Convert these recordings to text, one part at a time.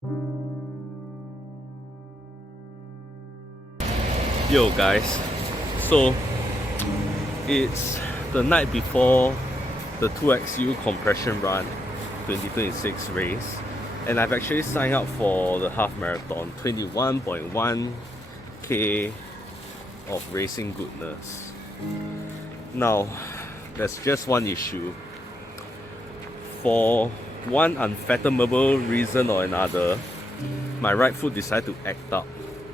Yo guys, so it's the night before the 2XU compression run 2026 race, and I've actually signed up for the half marathon, 21.1k of racing goodness. Now there's just one issue. For one unfathomable reason or another, my right foot decided to act up.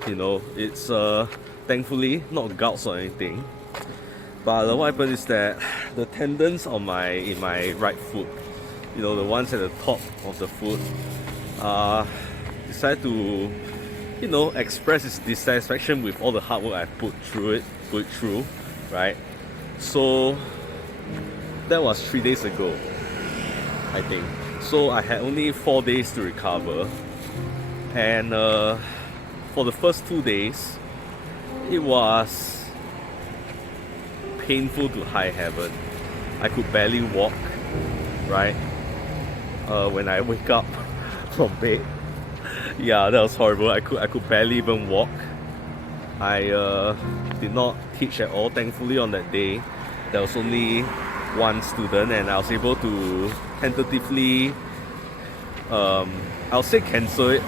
You know, it's thankfully not gouts or anything, but what happened is that the tendons on in my right foot, you know, the ones at the top of the foot, decided to, you know, express its dissatisfaction with all the hard work I put through, right? So that was 3 days ago, I think. So I had only 4 days to recover, and for the first 2 days, it was painful to high heaven. I could barely walk, right? When I wake up from bed, yeah, that was horrible. I could barely even walk. I did not teach at all. Thankfully, on that day, there was only one student, and I was able to tentatively, I'll say cancel it,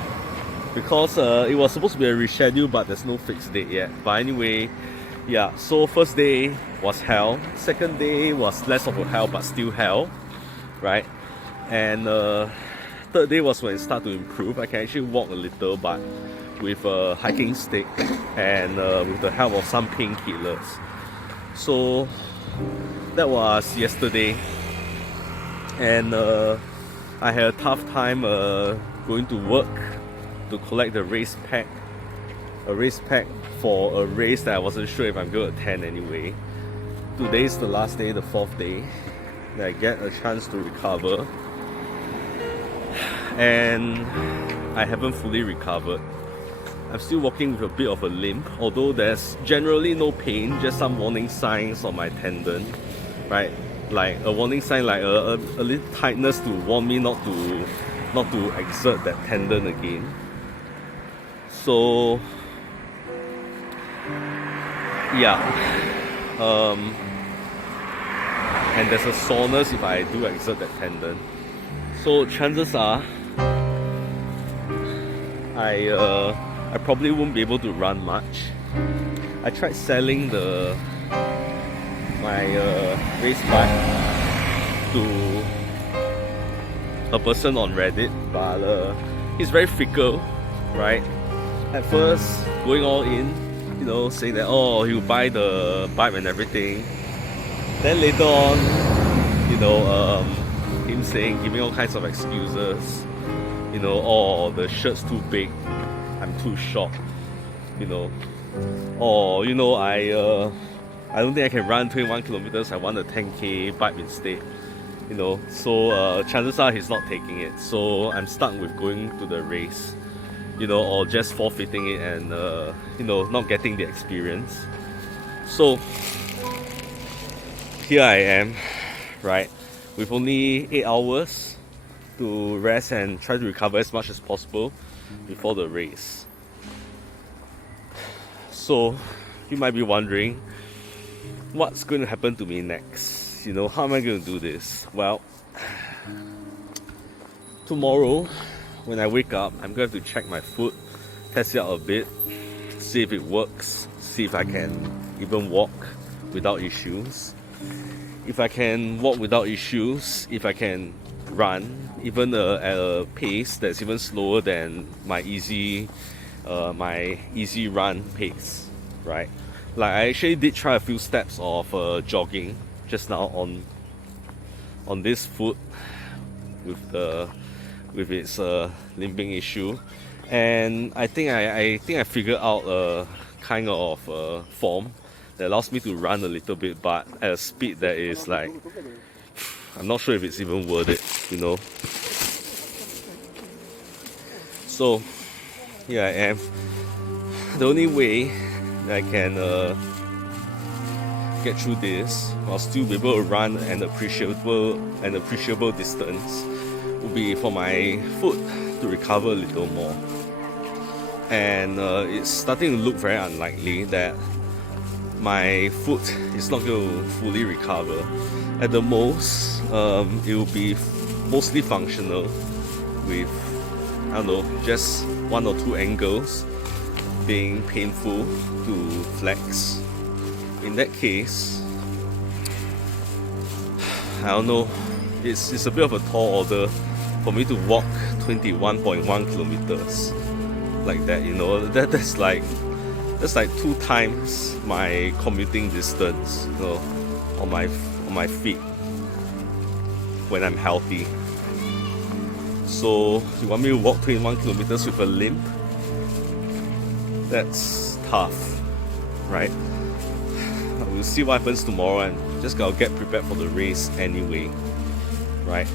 because it was supposed to be a reschedule, but there's no fixed date yet. But anyway, yeah, so first day was hell. Second day was less of a hell, but still hell, right? And third day was when it started to improve. I can actually walk a little, but with a hiking stick and with the help of some painkillers. So that was yesterday, and I had a tough time going to work to collect the race pack. A race pack for a race that I wasn't sure if I'm going to attend anyway. Today's the last day, the 4th day, that I get a chance to recover. And I haven't fully recovered. I'm still walking with a bit of a limp, although there's generally no pain, just some warning signs on my tendon, right? Like a warning sign, like a little tightness to warn me not to exert that tendon again. So yeah, and there's a soreness if I do exert that tendon. So chances are I probably won't be able to run much. I tried selling my race bike to a person on Reddit, but he's very fickle, right? At first, going all in, you know, saying that, oh, he'll buy the bike and everything. Then later on, you know, him giving all kinds of excuses. You know, oh, the shirt's too big, I'm too short. You know, or you know, I don't think I can run 21 kilometers. I want a 10k bike instead. You know, so chances are he's not taking it. So I'm stuck with going to the race. You know, or just forfeiting it and you know, not getting the experience. So here I am, right, with only 8 hours to rest and try to recover as much as possible before the race. So you might be wondering, what's going to happen to me next? You know, how am I going to do this? Well, tomorrow when I wake up, I'm going to have to check my foot, test it out a bit, see if it works, see if I can even walk without issues. If I can walk without issues, if I can run even at a pace that's even slower than my easy run pace, right? Like I actually did try a few steps of jogging just now on this foot with its limping issue, and I think I figured out a kind of form that allows me to run a little bit, but at a speed that is like, I'm not sure if it's even worth it, you know. So here I am. The only way that I can get through this while still be able to run an appreciable distance would be for my foot to recover a little more. And it's starting to look very unlikely that my foot is not going to fully recover. At the most, it will be mostly functional with, I don't know, just 1 or 2 angles being painful to flex. In that case, I don't know, it's a bit of a tall order for me to walk 21.1 kilometers like that, you know. That's like 2 times my commuting distance, you know, on my feet when I'm healthy. So you want me to walk 21 kilometers with a limp? That's tough, right? We'll see what happens tomorrow, and just gotta get prepared for the race anyway, right?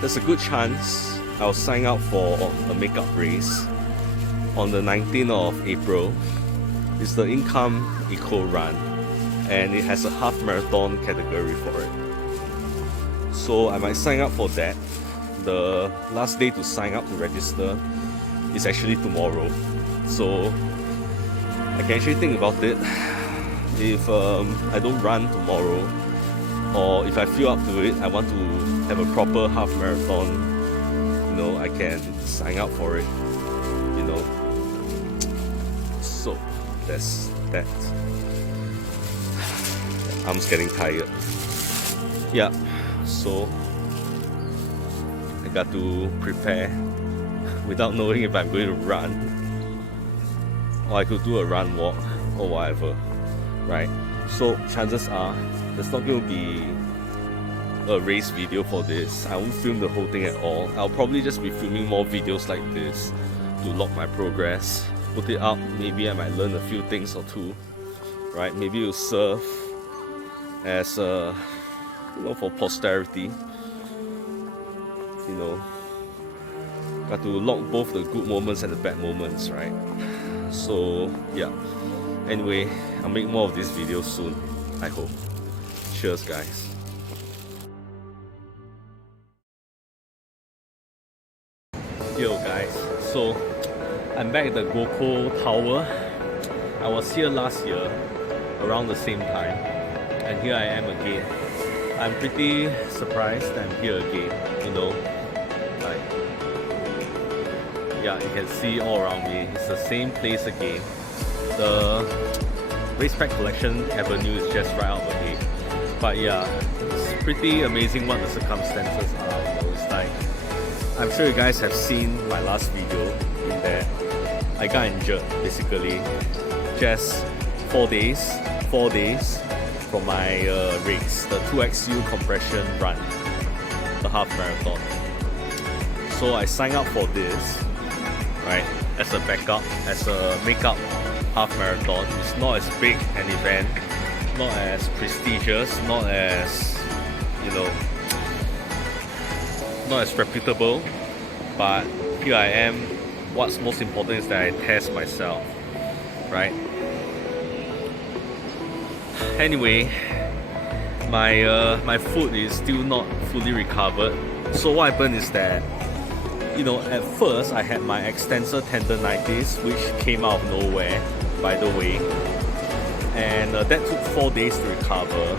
There's a good chance I'll sign up for a makeup race on the 19th of April. It's the Income Eco Run, and it has a half marathon category for it. So I might sign up for that. The last day to sign up to register is actually tomorrow. So I can actually think about it. If I don't run tomorrow, or if I feel up to it, I want to have a proper half marathon, you know, I can sign up for it, you know. So that's that. Arm's getting tired. Yeah, so I got to prepare without knowing if I'm going to run, or I could do a run walk or whatever, right? So chances are there's not going to be a race video for this. I won't film the whole thing at all. I'll probably just be filming more videos like this to log my progress, put it up. Maybe I might learn a few things or two, right? Maybe it'll serve as a, you know, for posterity. You know, got to log both the good moments and the bad moments, right? So yeah, anyway, I'll make more of these videos soon, I hope. Cheers, guys. Yo guys, so I'm back at the Goko Tower. I was here last year around the same time, and here I am again. I'm pretty surprised I'm here again, you know. Like, yeah, you can see all around me, it's the same place again. The Racetrack Collection Avenue is just right out the way. But yeah, it's pretty amazing what the circumstances are, you know. It's like, I'm sure you guys have seen my last video in that I got injured basically just 4 days from my race, the 2XU compression run, the half marathon. So I signed up for this, right, as a backup, as a makeup half marathon. It's not as big an event, not as prestigious, not as, you know, not as reputable, but here I am. What's most important is that I test myself, right? Anyway, my foot is still not fully recovered. So what happened is that, you know, at first I had my extensor tendonitis, which came out of nowhere, by the way, and that took 4 days to recover.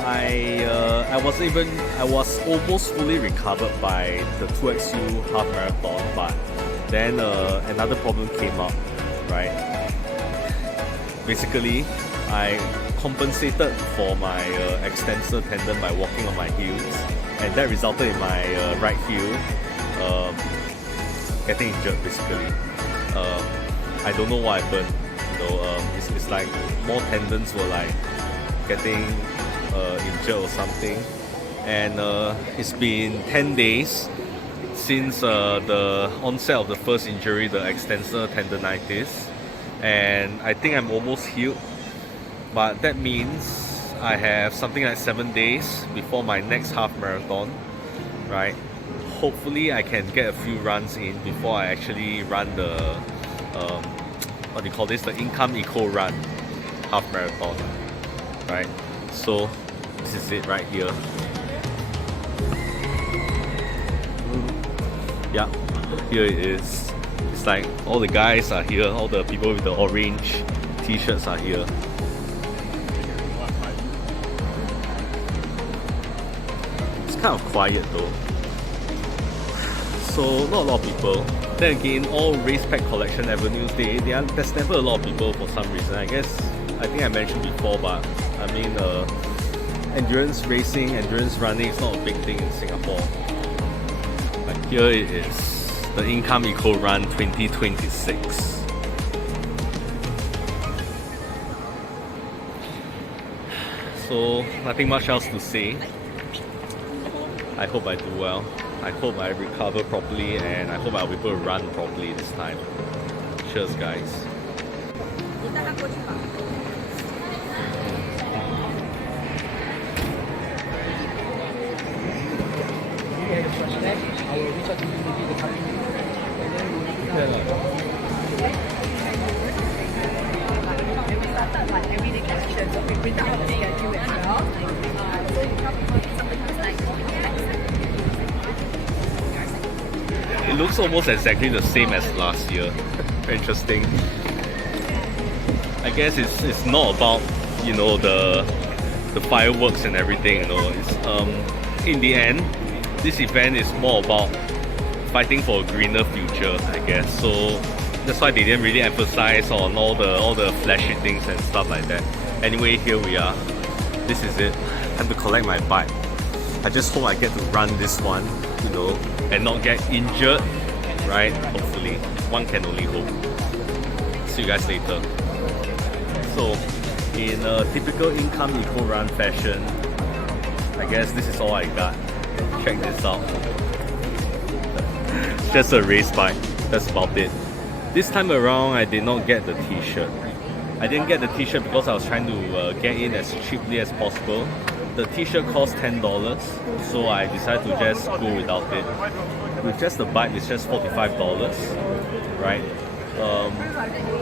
I was almost fully recovered by the 2XU half marathon, but then another problem came up, right? Basically, I compensated for my extensor tendon by walking on my heels, and that resulted in my right heel getting injured basically. I don't know what happened, you know. It's like more tendons were like getting injured or something, and it's been 10 days since the onset of the first injury, the extensor tendonitis, and I think I'm almost healed, but that means I have something like 7 days before my next half marathon, right? Hopefully I can get a few runs in before I actually run the what do you call this, the Income Eco Run half marathon, right? So this is it right here. Yeah, here it is. It's like all the guys are here, all the people with the orange t-shirts are here. It's kind of quiet though. So not a lot of people. Then again, all race pack collection avenues, there's never a lot of people for some reason. I think I mentioned before, but I mean endurance racing, endurance running is not a big thing in Singapore. Like here it is, the Income Eco Run 2026. So nothing much else to say. I hope I do well. I hope I recover properly, and I hope I'll be able to run properly this time. Cheers guys. It looks almost exactly the same as last year. Very interesting. I guess it's not about, you know, the fireworks and everything, you know. It's in the end, this event is more about fighting for a greener future, I guess. So that's why they didn't really emphasize on all the flashy things and stuff like that. Anyway, here we are. This is it. I have to collect my bike. I just hope I get to run this one, you know, and not get injured, right? Hopefully. One can only hope. See you guys later. So, in a typical Income Eco Run fashion, I guess this is all I got. Check this out. Just a race bike. That's about it. This time around, I did not get the t-shirt. I didn't get the t-shirt because I was trying to get in as cheaply as possible. The t-shirt cost $10, so I decided to just go without it. With just the bike, it's just $45, right?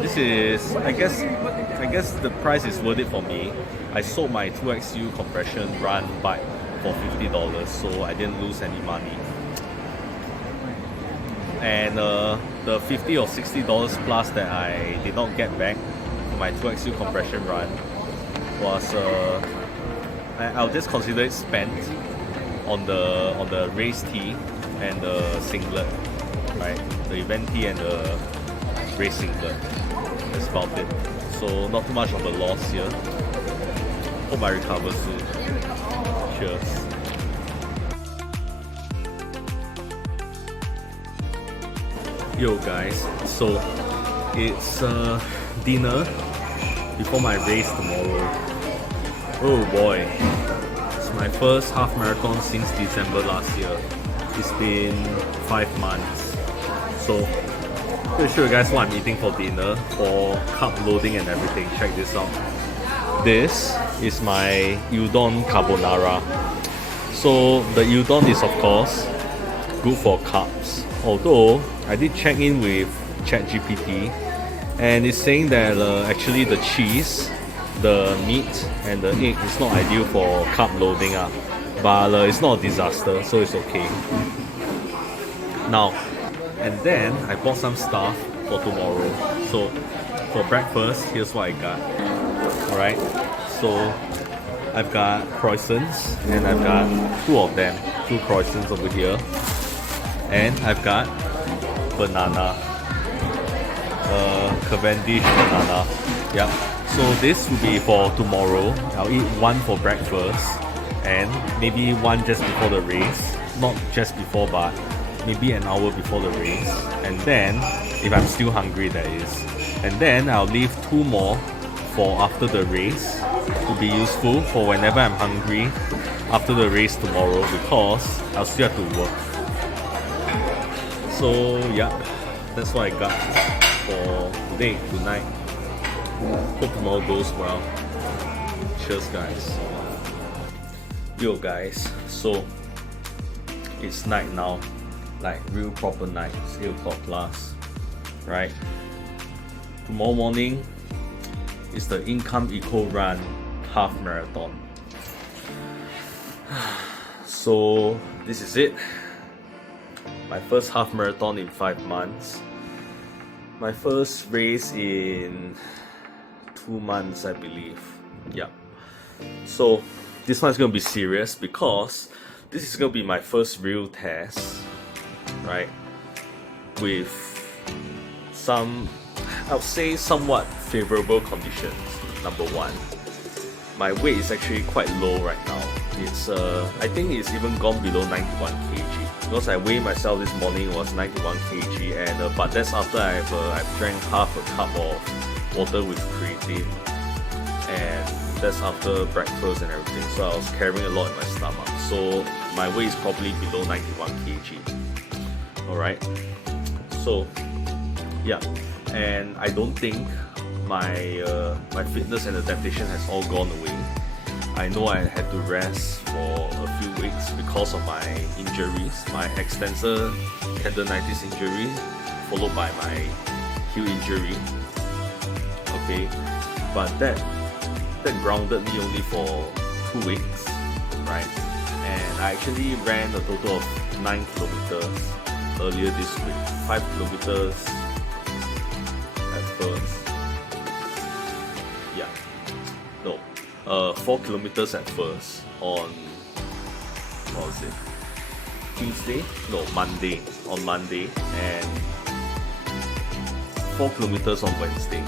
This is, I guess the price is worth it for me. I sold my 2XU compression run bike for $50, so I didn't lose any money. And the $50 or $60 plus that I did not get back for my 2XU compression run was I'll just consider it spent on the race tee and the singlet, right? The event tee and the race singlet. That's about it. So not too much of a loss here. Hope I recover soon. Cheers. Yo guys, so it's dinner before my race tomorrow. Oh boy, it's my first half marathon since December last year. It's been 5 months. So I'm going to show you guys what I'm eating for dinner, for carb loading and everything. Check this out. This is my udon carbonara. So the udon is of course good for carbs. Although I did check in with ChatGPT and it's saying that actually the cheese, the meat and the egg is not ideal for carb loading but it's not a disaster, so it's okay. Now, and then I bought some stuff for tomorrow. So for breakfast, here's what I got. Alright, so I've got croissants and I've got 2 of them, 2 croissants over here, and I've got banana, Cavendish banana. Yep. So this will be for tomorrow. I'll eat 1 for breakfast and maybe 1 just before the race. Not just before, but maybe an hour before the race. And then, if I'm still hungry that is. And then I'll leave 2 more for after the race to be useful for whenever I'm hungry after the race tomorrow, because I'll still have to work. So yeah, that's what I got for today, tonight. Hope tomorrow goes well. Cheers guys. Yo guys, so it's night now, like real proper night. It's 8 o'clock plus, right? Tomorrow morning is the Income Eco Run half marathon. So this is it. My first half marathon in 5 months. My first race in 2 months, I believe. Yeah. So this one's gonna be serious because this is gonna be my first real test, right? With some, I'll say, somewhat favorable conditions. Number one, my weight is actually quite low right now. It's I think it's even gone below 91 kg. Because I weighed myself this morning, it was 91 kg, and but that's after I've drank half a cup of water with creatine, and that's after breakfast and everything. So I was carrying a lot in my stomach. So my weight is probably below 91 kg. Alright. So yeah, and I don't think my my fitness and adaptation has all gone away. I know I had to rest for a few weeks because of my injuries, my extensor tendonitis injury, followed by my heel injury. Okay, but that grounded me only for 2 weeks, right? And I actually ran a total of 9 kilometers earlier this week. 5 kilometers at first. Yeah. No. 4 kilometers at first on, what was it? Tuesday? No, Monday. On Monday, and 4 kilometers on Wednesday.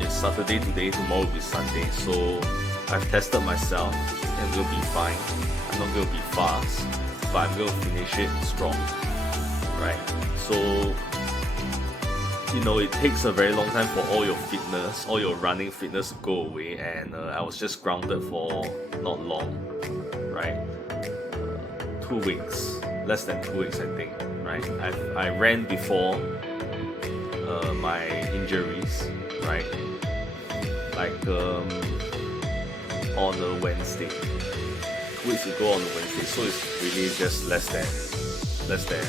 It's Saturday today, tomorrow will be Sunday. So I've tested myself and I'm gonna be fine. I'm not gonna be fast, but I'm gonna finish it strong. Right? So, you know, it takes a very long time for all your fitness, all your running fitness to go away, and I was just grounded for not long, right? 2 weeks, less than 2 weeks, I think, right? I ran before my injuries, right? Like on a Wednesday, 2 weeks ago on a Wednesday, so it's really just less than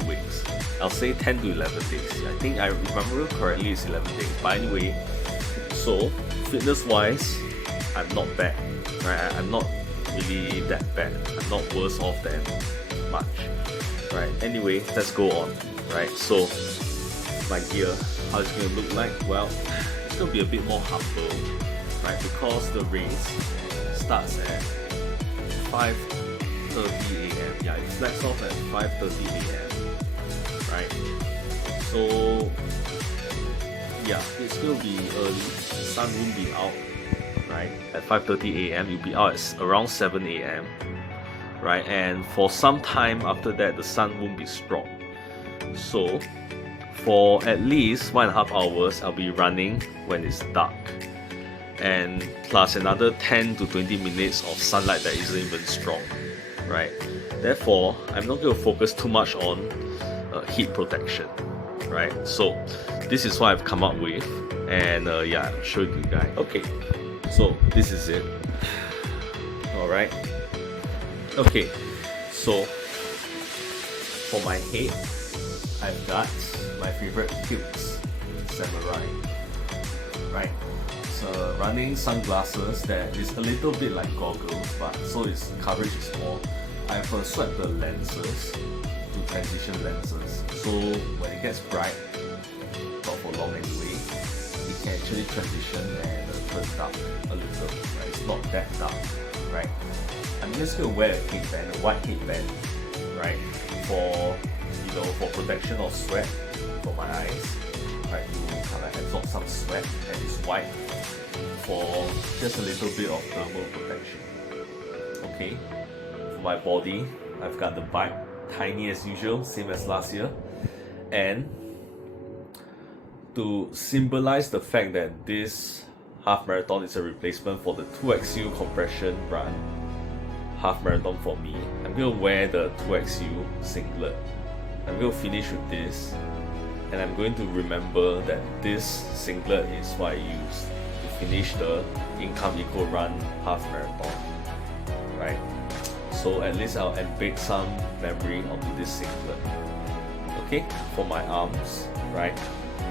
2 weeks. I'll say 10 to 11 days. I think I remember correctly it's 11 days. But anyway, so fitness wise, I'm not bad, right? I'm not really that bad. I'm not worse off than much, right? Anyway, let's go on, right? So my gear, how it's gonna look like? Well, it's gonna be a bit more humble, right? Because the race starts at 5:30 a.m. Yeah, it flags off at 5:30 a.m. Right? So yeah, it's gonna be early. The sun won't be out, right? At 5:30 a.m. You'll be out at around 7 a.m. right? And for some time after that, the sun won't be strong. So for at least 1.5 hours, I'll be running when it's dark, and plus another 10 to 20 minutes of sunlight that isn't even strong, right? Therefore, I'm not going to focus too much on heat protection, right? So this is what I've come up with, and yeah, I'll show you guys. Okay, so this is it. All right. Okay, so for my head, I've got my favorite Helios Samurai, right? So running sunglasses that is a little bit like goggles, but so its coverage is small. I've swapped the lenses to transition lenses, so when it gets bright, not for long anyway, it can actually transition and turn dark a little, right? It's not that dark, right? I'm just going to wear a headband, a white headband, right? For, you know, for protection of sweat for my eyes, right? To kind of absorb some sweat, and it's white for just a little bit of thermal protection. Okay, for my body, I've got the bike, tiny as usual, same as last year, and to symbolize the fact that this half marathon is a replacement for the 2XU compression run half marathon for me, I'm going to wear the 2XU singlet. I'm going to finish with this, and I'm going to remember that this singlet is what I used to finish the Income Eco Run half marathon, right? So at least I'll embed some memory onto this singlet. Okay, for my arms, right?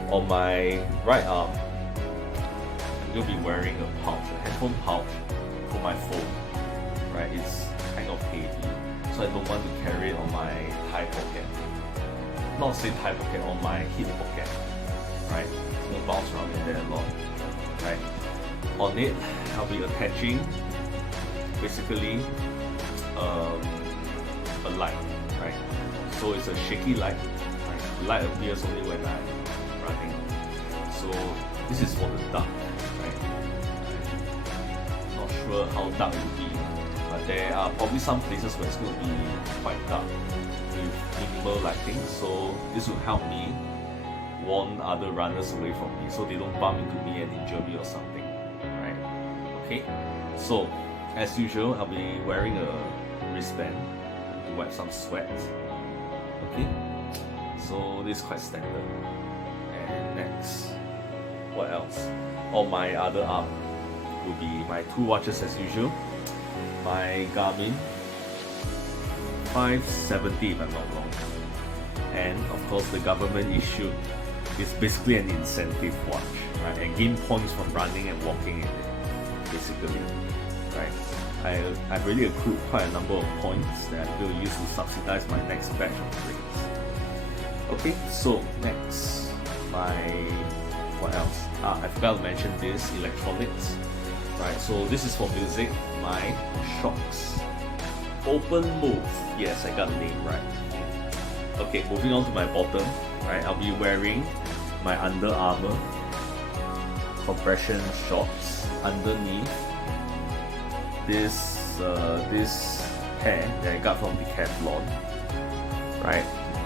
On my right arm, I'm going to be wearing a pouch, a headphone pouch for my phone. Right, it's kind of heavy, so I don't want to carry it on my thigh pockets. not say thigh pocket, on my hip pocket, right? It's gonna bounce around in there a lot, right? On it, I'll be attaching basically a light, right? So it's a shaky light, right? Light appears only when I'm running. So this is for the dark, right? Not sure how dark it will be, but there are probably some places where it's going to be quite dark with minimal lighting. So this will help me warn other runners away from me, so they don't bump into me and injure me or something, right? Okay, so as usual, I'll be wearing a wristband to wipe some sweat. Okay, so this is quite standard. And next, what else? On my other arm will be my two watches as usual. My Garmin 570 if I'm not wrong. And of course the government issued, it's basically an incentive watch, right? And gain points from running and walking in it, basically, right? I've really accrued quite a number of points that I'm going to use to subsidize my next batch of race. Okay, so next, what else? I forgot to mention this, electronics, right? So this is for music, my shocks. Open move, yes, I got the name right. Okay, moving on to my bottom, right? I'll be wearing my Under Armour compression shorts underneath this pair that I got from Decathlon, right?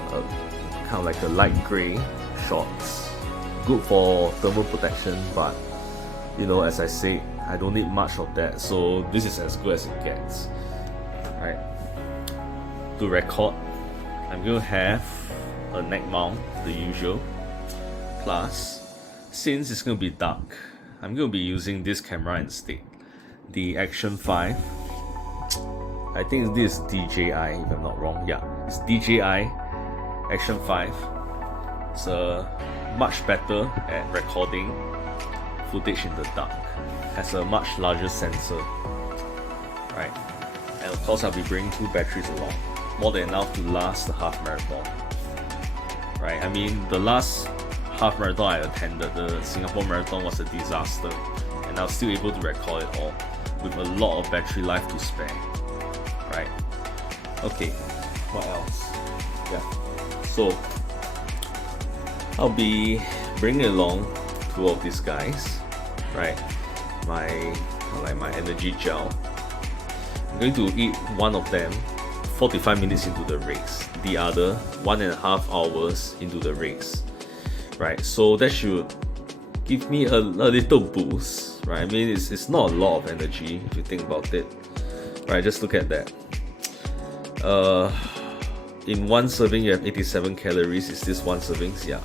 Kind of like a light grey shorts, good for thermal protection, but you know, as I say, I don't need much of that, so this is as good as it gets, right? To record, I'm going to have a neck mount, the usual, plus since it's going to be dark, I'm going to be using this camera instead, the Action 5. I think this is DJI if I'm not wrong. Yeah, it's DJI Action 5. It's much better at recording footage in the dark. Has a much larger sensor, right? And of course I'll be bringing 2 batteries along, more than enough to last the half marathon, right? I mean, the last half marathon I attended, the Singapore Marathon, was a disaster, and I was still able to record it all with a lot of battery life to spare, right? Okay, what else? Yeah, so I'll be bringing along 2 of these guys, right? My energy gel. I'm going to eat one of them 45 minutes into the race, the other 1.5 hours into the race, right? So that should give me a little boost, right? I mean, it's not a lot of energy if you think about it, right? Just look at that. In one serving you have 87 calories. Is this one serving? Yeah.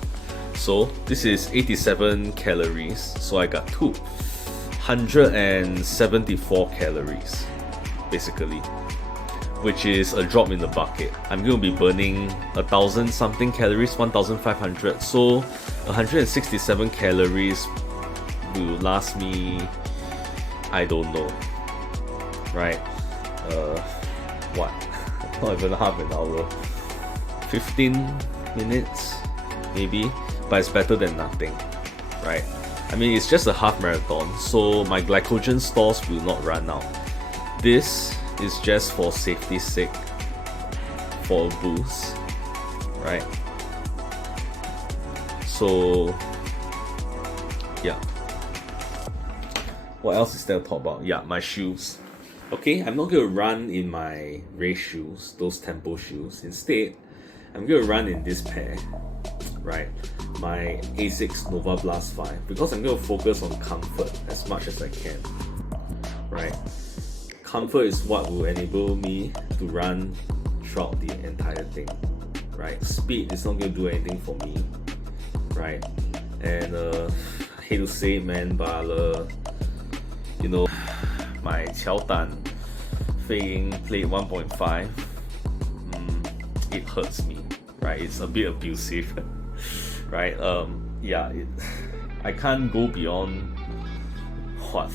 So this is 87 calories. So I got 174 calories, basically, which is a drop in the bucket. I'm going to be burning 1,000 something calories, 1,500. So 167 calories will last me, I don't know, right? What? Not even half an hour. 15 minutes, maybe, but it's better than nothing, right? I mean, it's just a half marathon, so my glycogen stores will not run out. This is just for safety's sake, for a boost, right? So, yeah. What else is there to talk about? Yeah, my shoes. Okay, I'm not going to run in my race shoes, those tempo shoes. Instead, I'm going to run in this pair, right? My ASICS Nova Blast 5, because I'm going to focus on comfort as much as I can, right? Comfort is what will enable me to run throughout the entire thing, right? Speed is not going to do anything for me, right? And I hate to say it, man, but you know, my Qiao Dan Fei Plate 1.5, it hurts me, right? It's a bit abusive, right? Yeah, I can't go beyond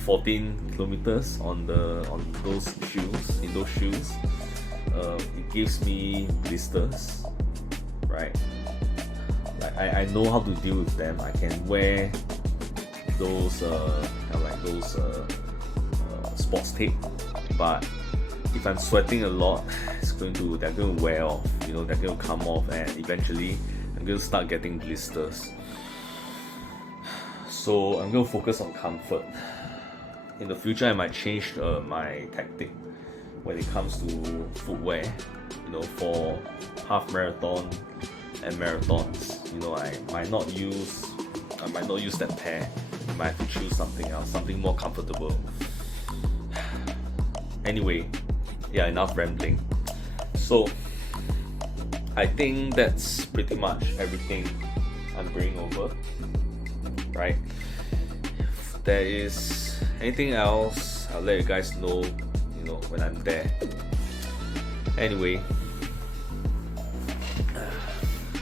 14 kilometers on those shoes. In those shoes, it gives me blisters, right? like I know how to deal with them. I can wear those sports tape, but if I'm sweating a lot, they're going to wear off. You know, they're going to come off, and eventually I'm going to start getting blisters. So I'm going to focus on comfort. In the future, I might change my tactic when it comes to footwear. You know, for half marathon and marathons, you know, I might not use that pair. I might have to choose something else, something more comfortable. Anyway, yeah, enough rambling. So I think that's pretty much everything I'm bringing over, right? If there is anything else, I'll let you guys know, you know, when I'm there. Anyway,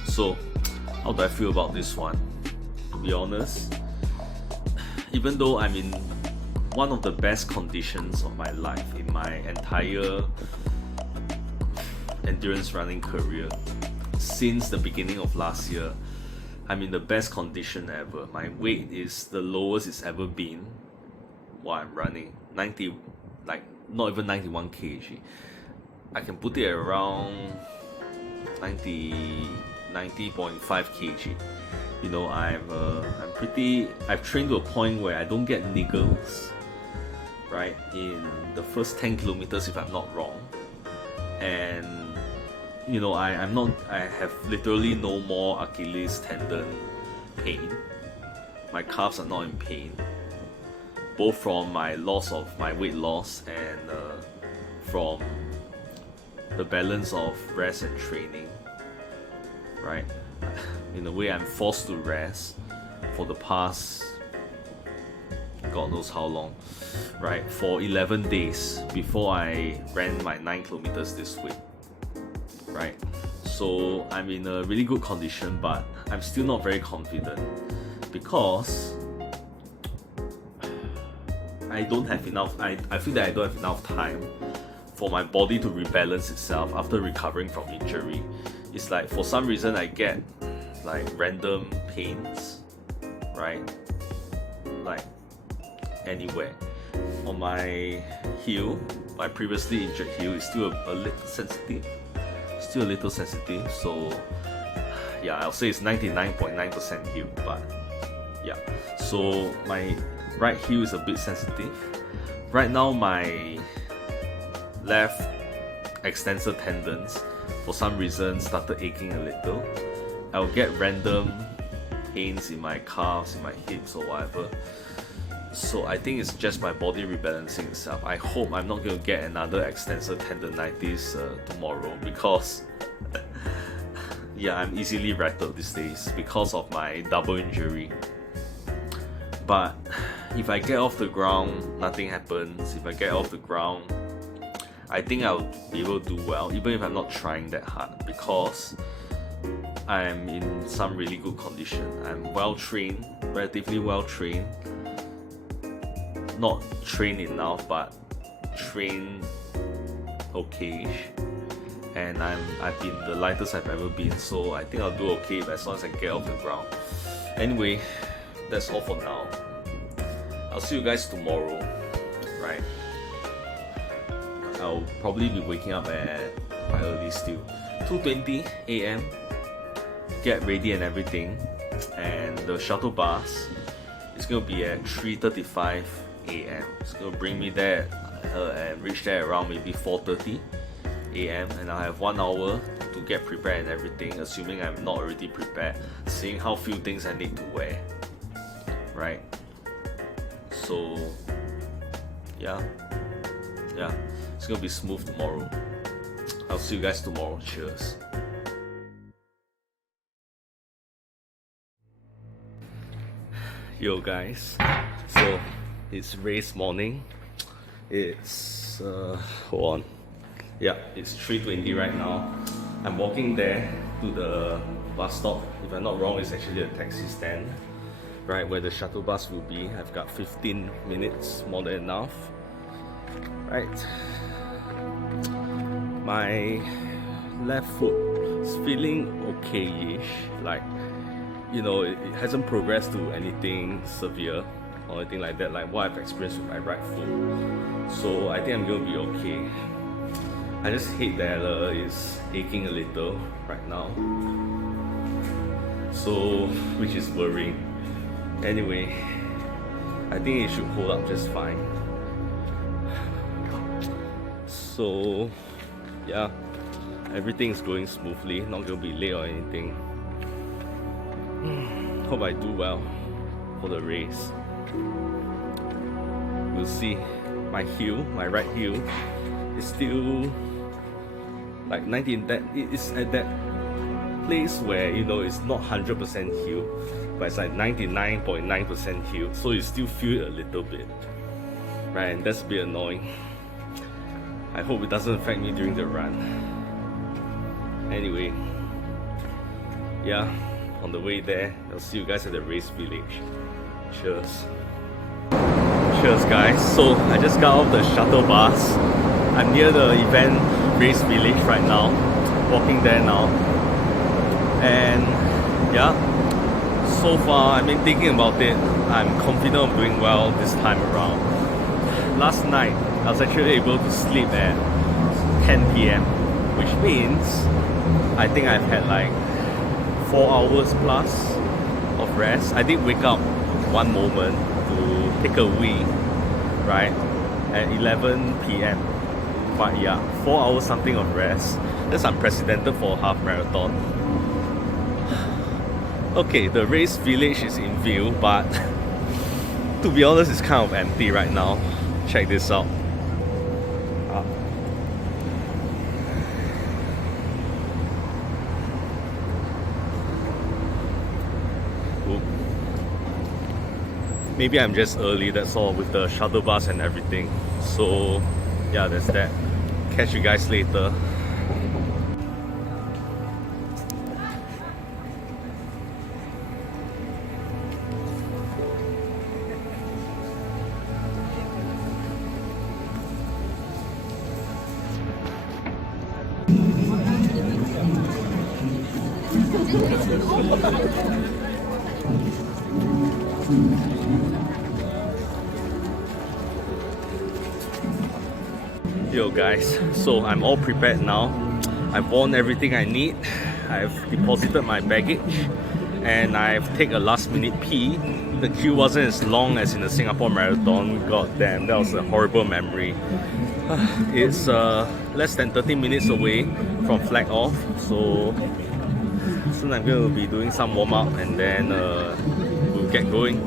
so how do I feel about this one? To be honest, even though I'm in one of the best conditions of my life in my entire endurance running career since the beginning of last year, I'm in the best condition ever. My weight is the lowest it's ever been while I'm running. 90, like not even 91 kg. I can put it around 90.5 kg. You know, I've trained to a point where I don't get niggles, right, in the first 10 kilometers if I'm not wrong. And you know, I have literally no more Achilles tendon pain. My calves are not in pain, both from my weight loss and from the balance of rest and training, right? In a way, I'm forced to rest for the past God knows how long, right? For 11 days before I ran my 9 kilometers this week, right? So I'm in a really good condition, but I'm still not very confident because I don't have enough. I feel that I don't have enough time for my body to rebalance itself after recovering from injury. It's like for some reason I get like random pains, right? Like anywhere on my heel, my previously injured heel is still a little sensitive. So yeah, I'll say it's 99.9% heel, but yeah. So my right heel is a bit sensitive. Right now my left extensor tendons for some reason started aching a little. I'll get random pains in my calves, in my hips or whatever. So I think it's just my body rebalancing itself. I hope I'm not going to get another extensor tendonitis tomorrow because yeah, I'm easily rattled these days because of my double injury. But if I get off the ground, nothing happens. If I get off the ground, I think I'll be able to do well, even if I'm not trying that hard, because I'm in some really good condition. I'm well trained, relatively well trained. Not trained enough, but trained okay-ish. And I've been the lightest I've ever been, so I think I'll do okay as long as I get off the ground. Anyway, that's all for now. I'll see you guys tomorrow, right? I'll probably be waking up at quite early still, 2:20 a.m. Get ready and everything, and the shuttle bus is going to be at 3:35 a.m. It's going to bring me there and reach there around maybe 4:30 a.m. and I'll have 1 hour to get prepared and everything, assuming I'm not already prepared, seeing how few things I need to wear, right? So yeah, it's gonna be smooth tomorrow. I'll see you guys tomorrow. Cheers. Yo guys, so it's race morning. It's hold on. Yeah, it's 3:20 right now. I'm walking there to the bus stop. If I'm not wrong, it's actually a taxi stand, right where the shuttle bus will be. I've got 15 minutes, more than enough. Right. My left foot is feeling okay-ish. Like you know, it hasn't progressed to anything severe or anything like that, like what I've experienced with my right foot. So I think I'm gonna be okay. I just hate that it's aching a little right now, so which is worrying. Anyway, I think it should hold up just fine. So yeah, everything is going smoothly, not gonna be late or anything. Hope I do well for the race. We'll see. My heel, my right heel, is still like 19. That it is at that place where, you know, it's not 100% healed, but it's like 99.9% healed. So you still feel it a little bit, right? And that's a bit annoying. I hope it doesn't affect me during the run. Anyway, yeah, on the way there, I'll see you guys at the race village. Cheers. Cheers, guys. So I just got off the shuttle bus. I'm near the event race village right now, walking there now. And yeah, so far, I mean, thinking about it, I'm confident of doing well this time around. Last night, I was actually able to sleep at 10 PM, which means I think I've had like 4 hours plus of rest. I did wake up one moment to take a wee, right, at 11 PM. But yeah, 4 hours something of rest. That's unprecedented for a half marathon. Okay, the race village is in view, but to be honest, it's kind of empty right now. Check this out. Maybe I'm just early, that's all, with the shuttle bus and everything. So yeah, there's that. Catch you guys later. Yo guys, so I'm all prepared now. I've worn everything I need. I've deposited my baggage and I've taken a last minute pee. The queue wasn't as long as in the Singapore Marathon. God damn, that was a horrible memory. It's less than 30 minutes away from flag off, so soon I'm going to be doing some warm up and then we'll get going.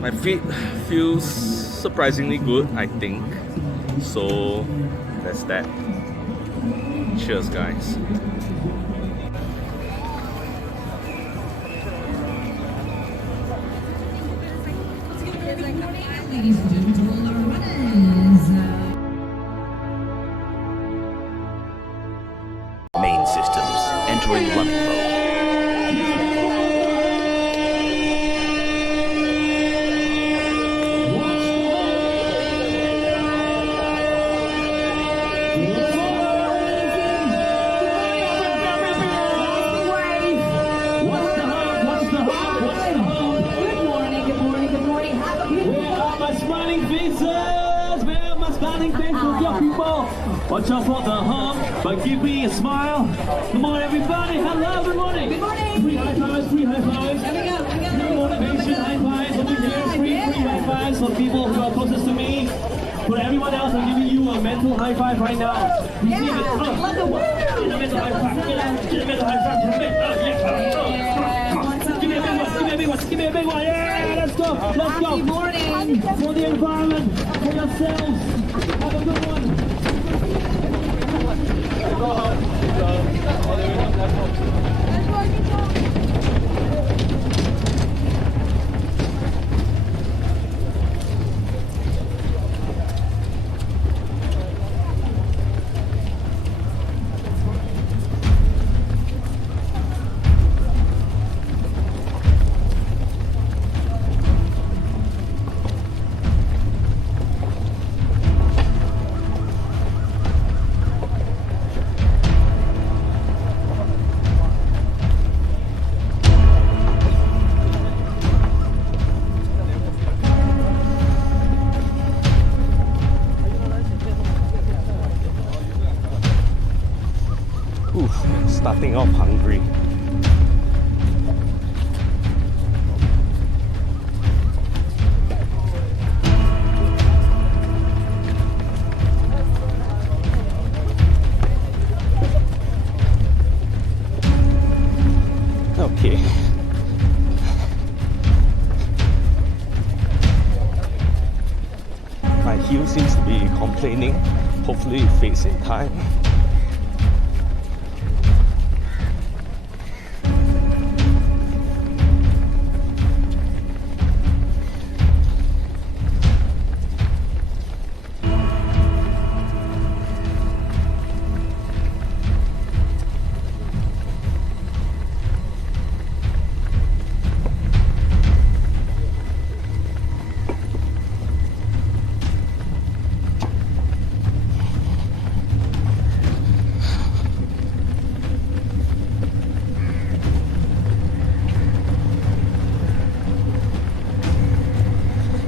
My feet feels surprisingly good, I think. So that's that. Cheers, guys. Ladies and gentlemen, to all our runners. Main systems entering running mode. Watch out for the hump, but give me a smile. Good morning, everybody. Hello, good morning. Good morning. Free high fives, free high fives. There we go, Free motivation high fives over here. Free high fives for people who are closest to me. For everyone else, I'm giving you a mental high five right now. Receive it. Love the word. Get a mental high five. Get a mental high five. Give me a big one. Give me a big one. Give me a big one. Yeah, let's go. Let's go. Good morning. For the environment, for yourselves. Have a good one. off hungry. Okay. My heel seems to be complaining. Hopefully it fades in time.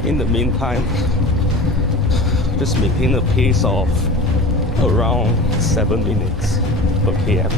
In the meantime, just maintain a pace of around 7 minutes per km.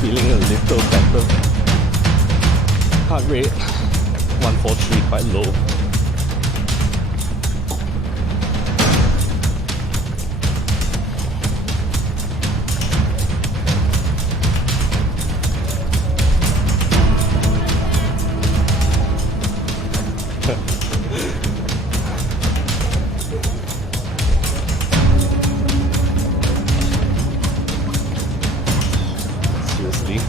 Feeling a little better. Heart rate 143, quite low. Seriously.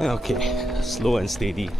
Okay, slow and steady.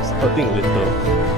It's hurting a little.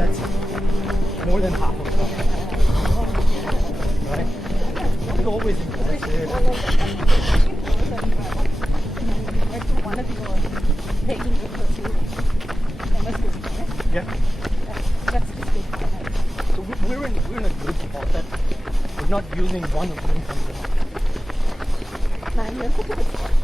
that's more than half of the time. Right? It's always impressive. Yeah. So we're in a good spot that we're not using one of them from the and I'm also better one.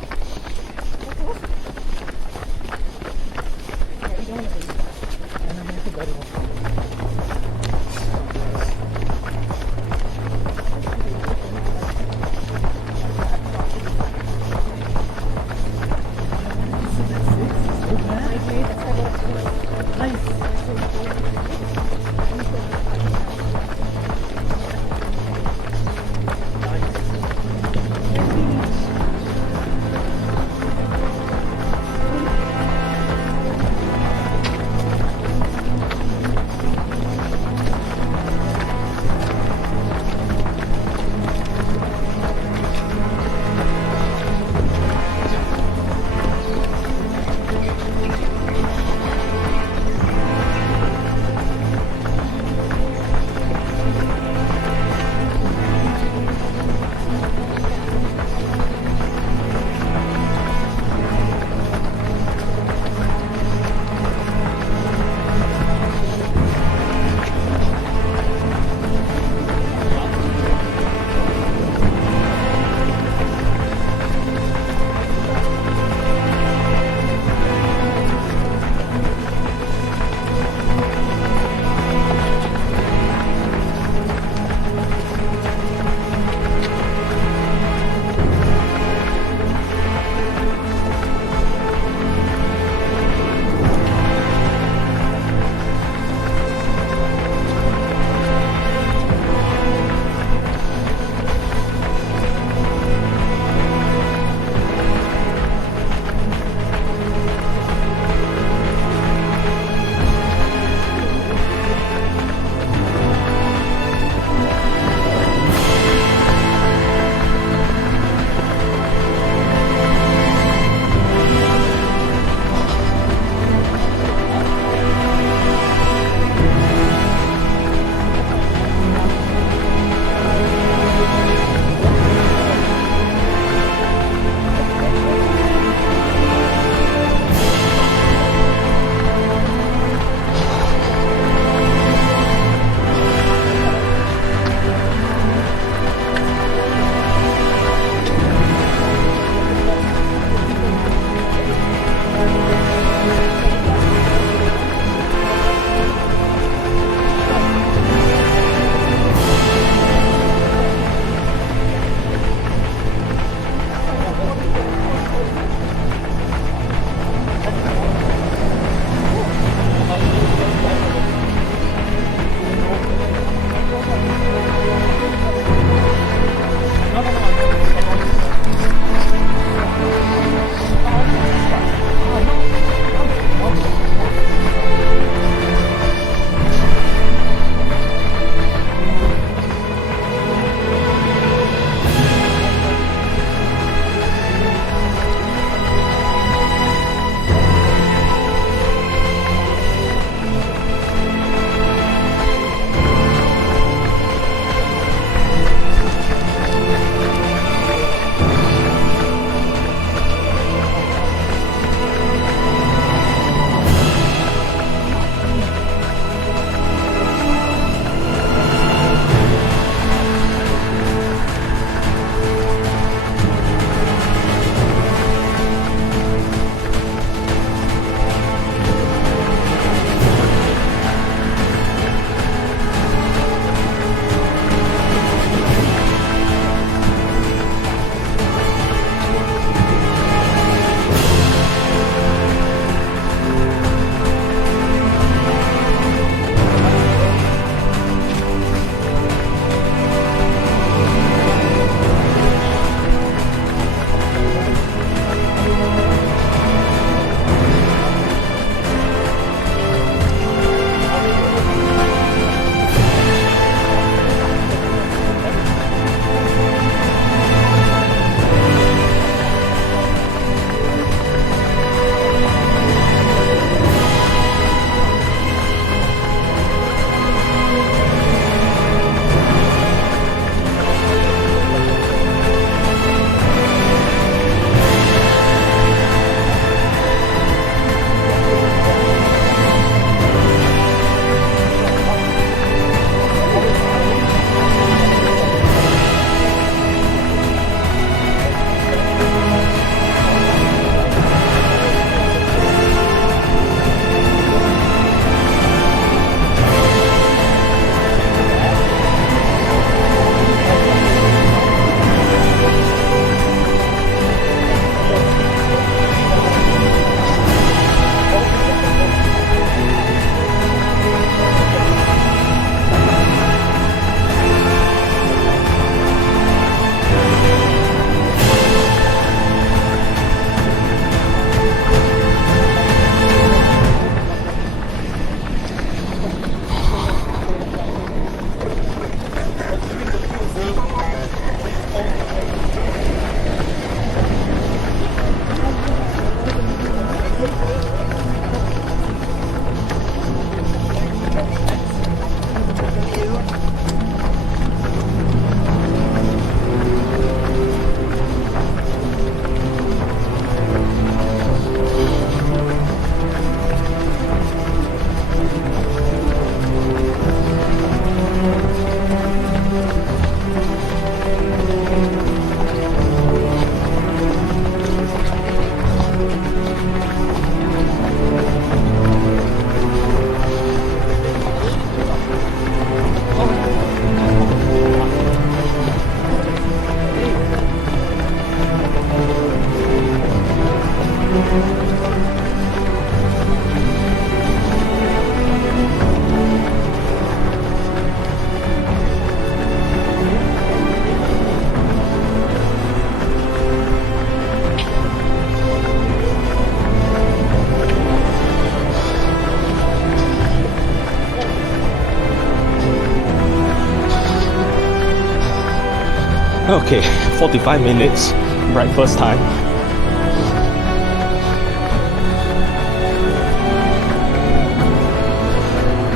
Okay, 45 minutes, breakfast time.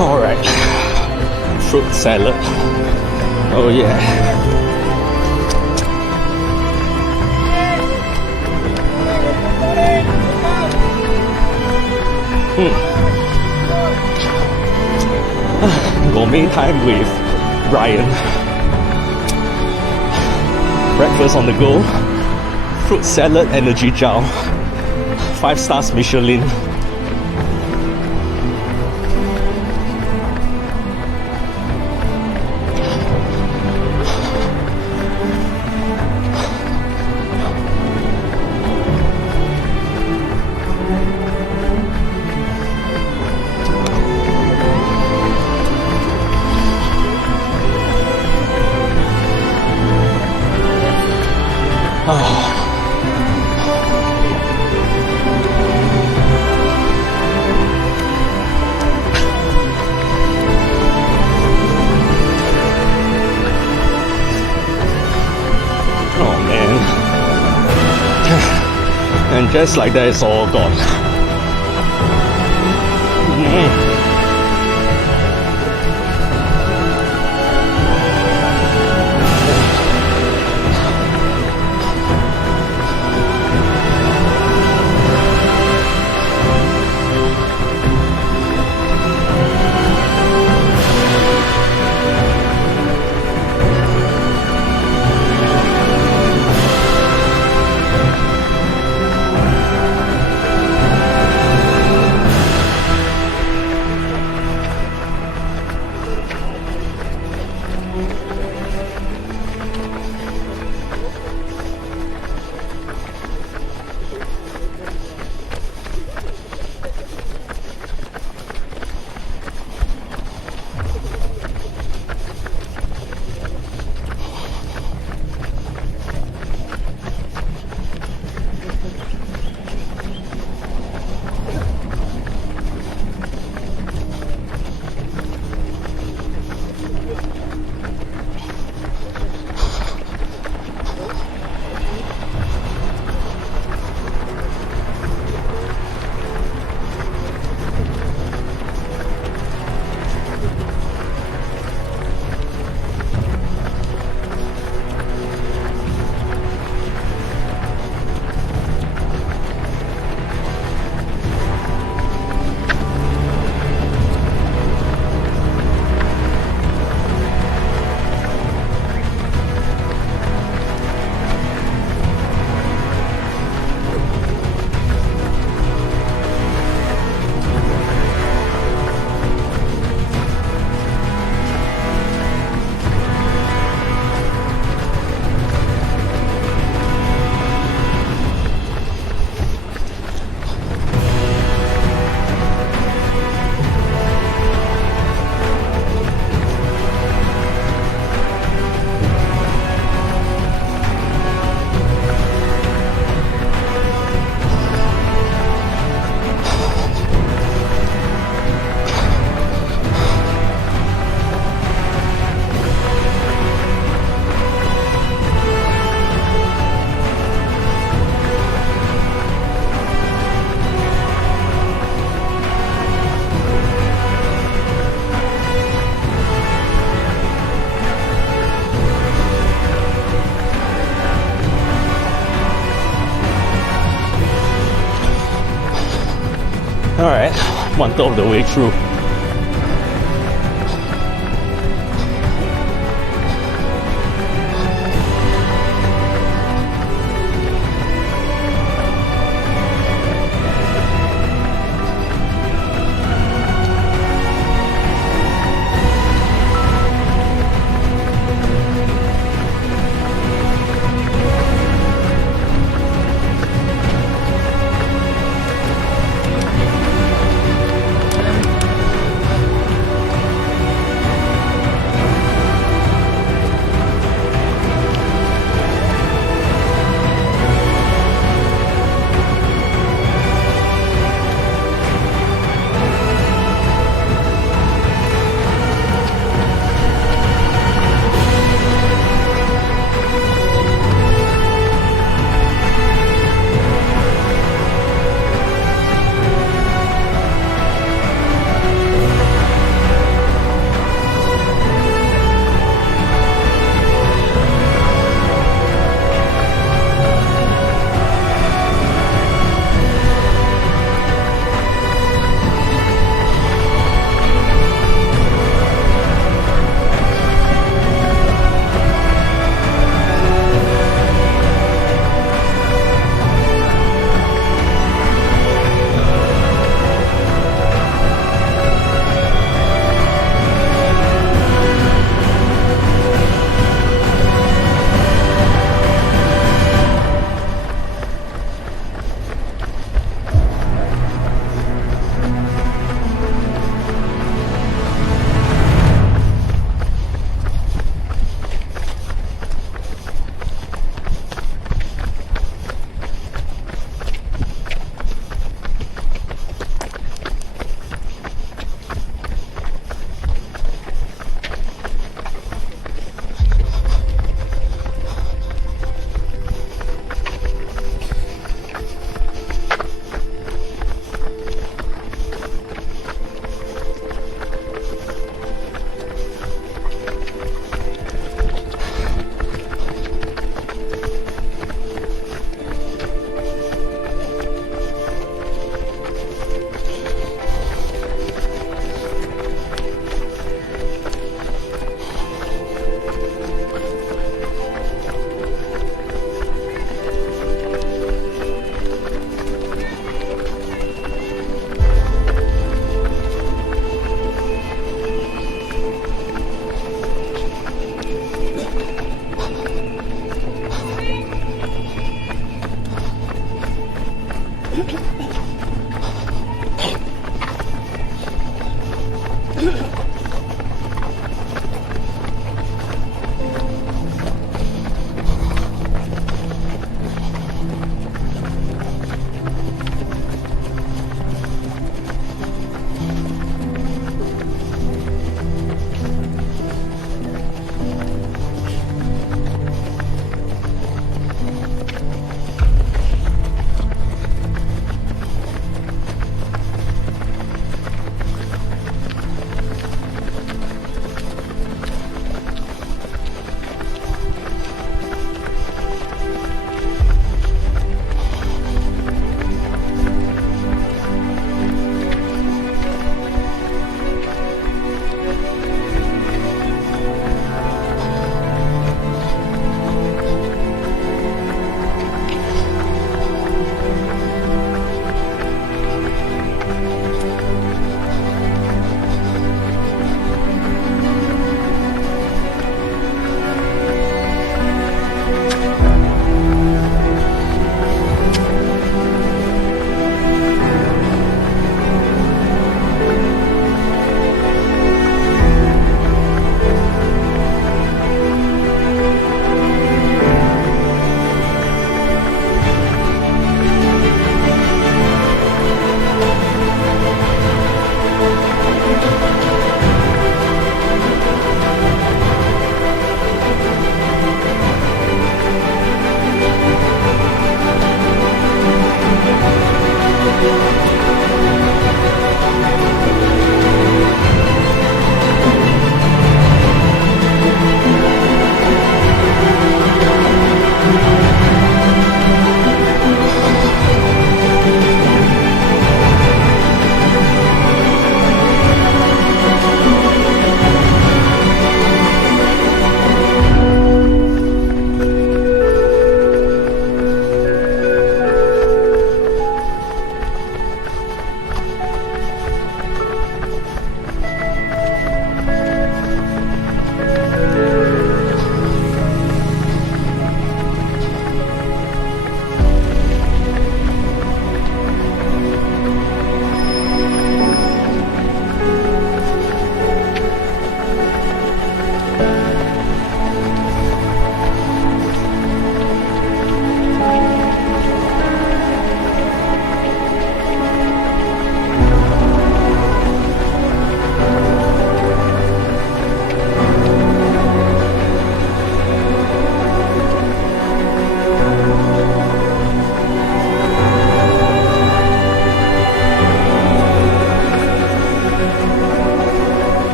Alright, fruit salad. Oh yeah. Gourmet time with Ryan. Breakfast on the go. Fruit salad, energy gel. 5 stars Michelin. And just like that, it's all gone. Alright, 1/3 of the way through.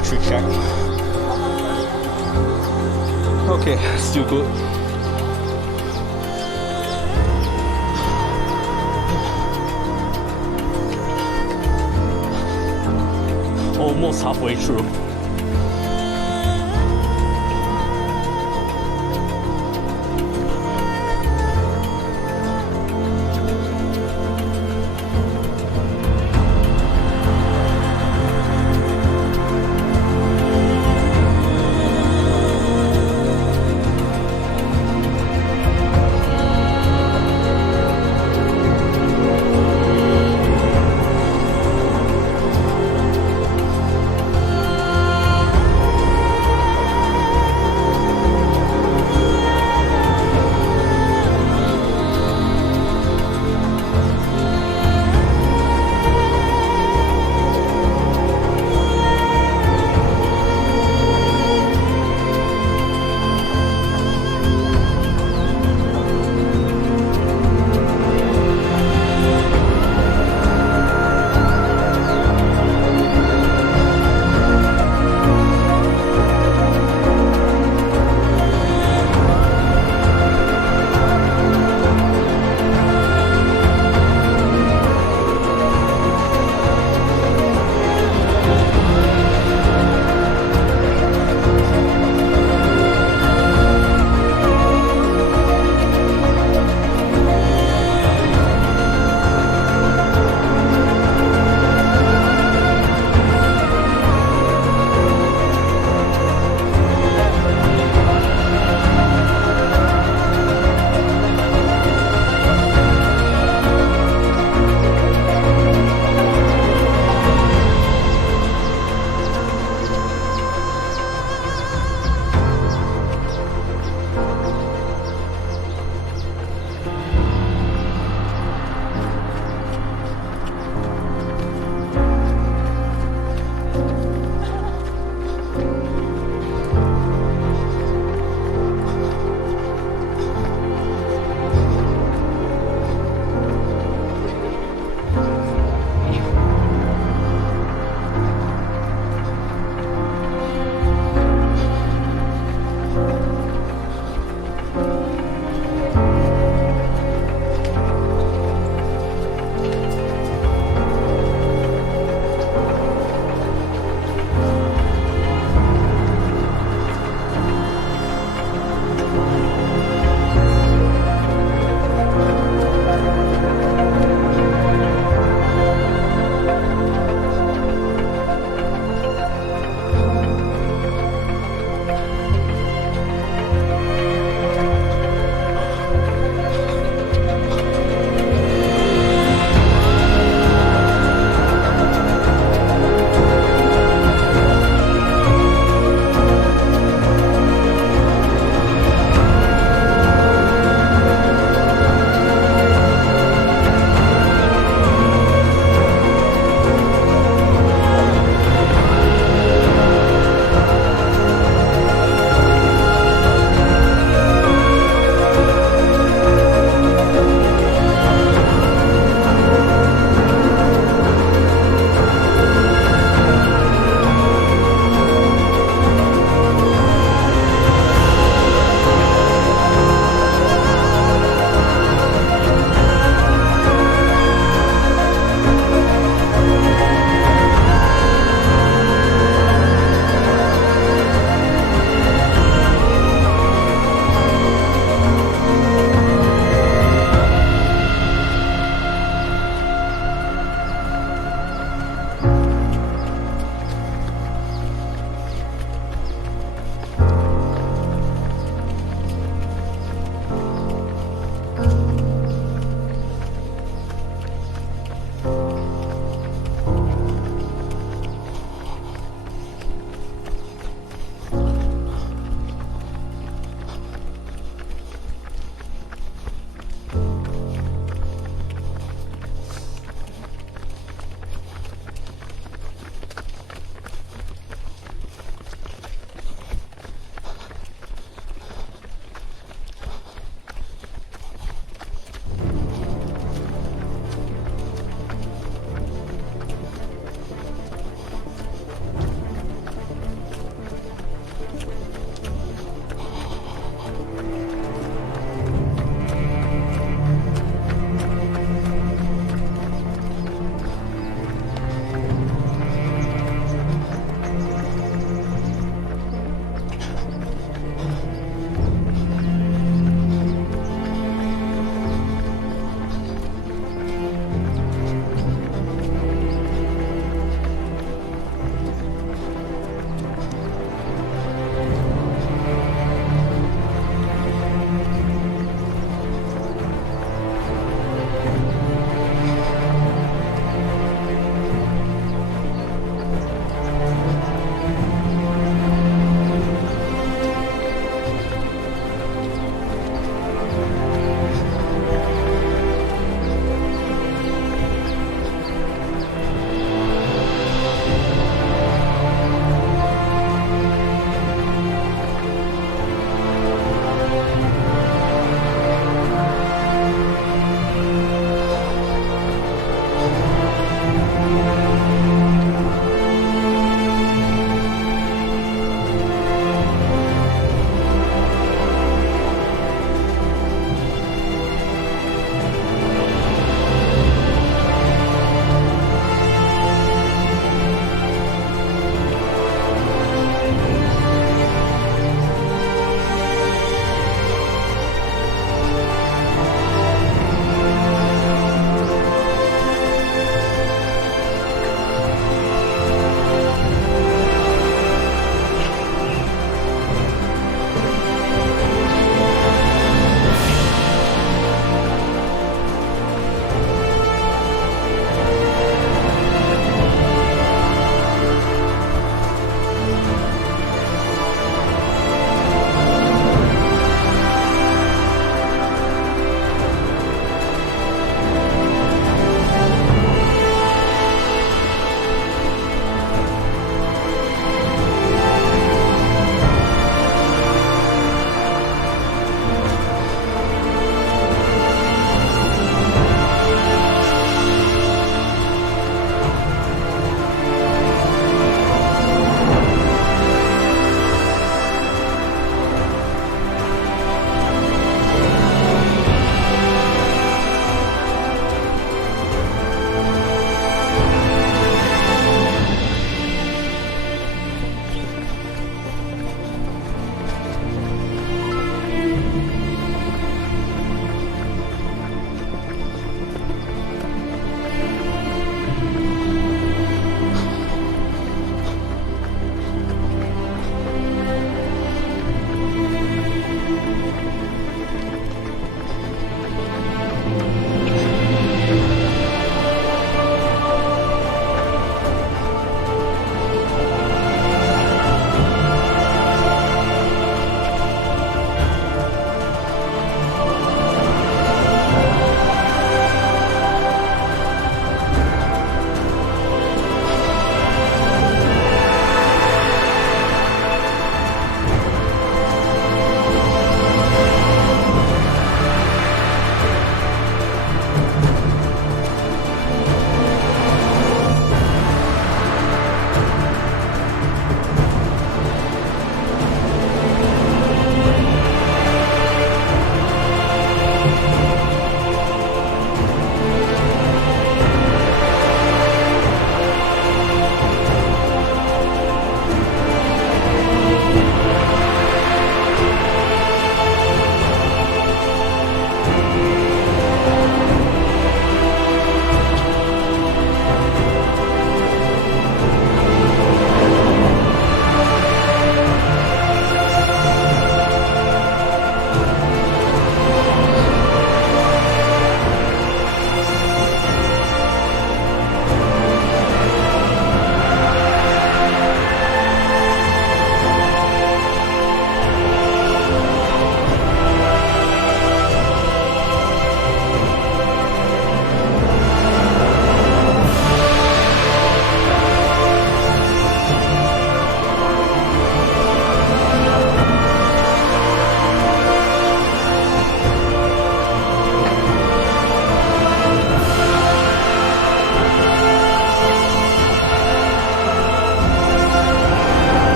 battery check. Okay, still good. Almost halfway through.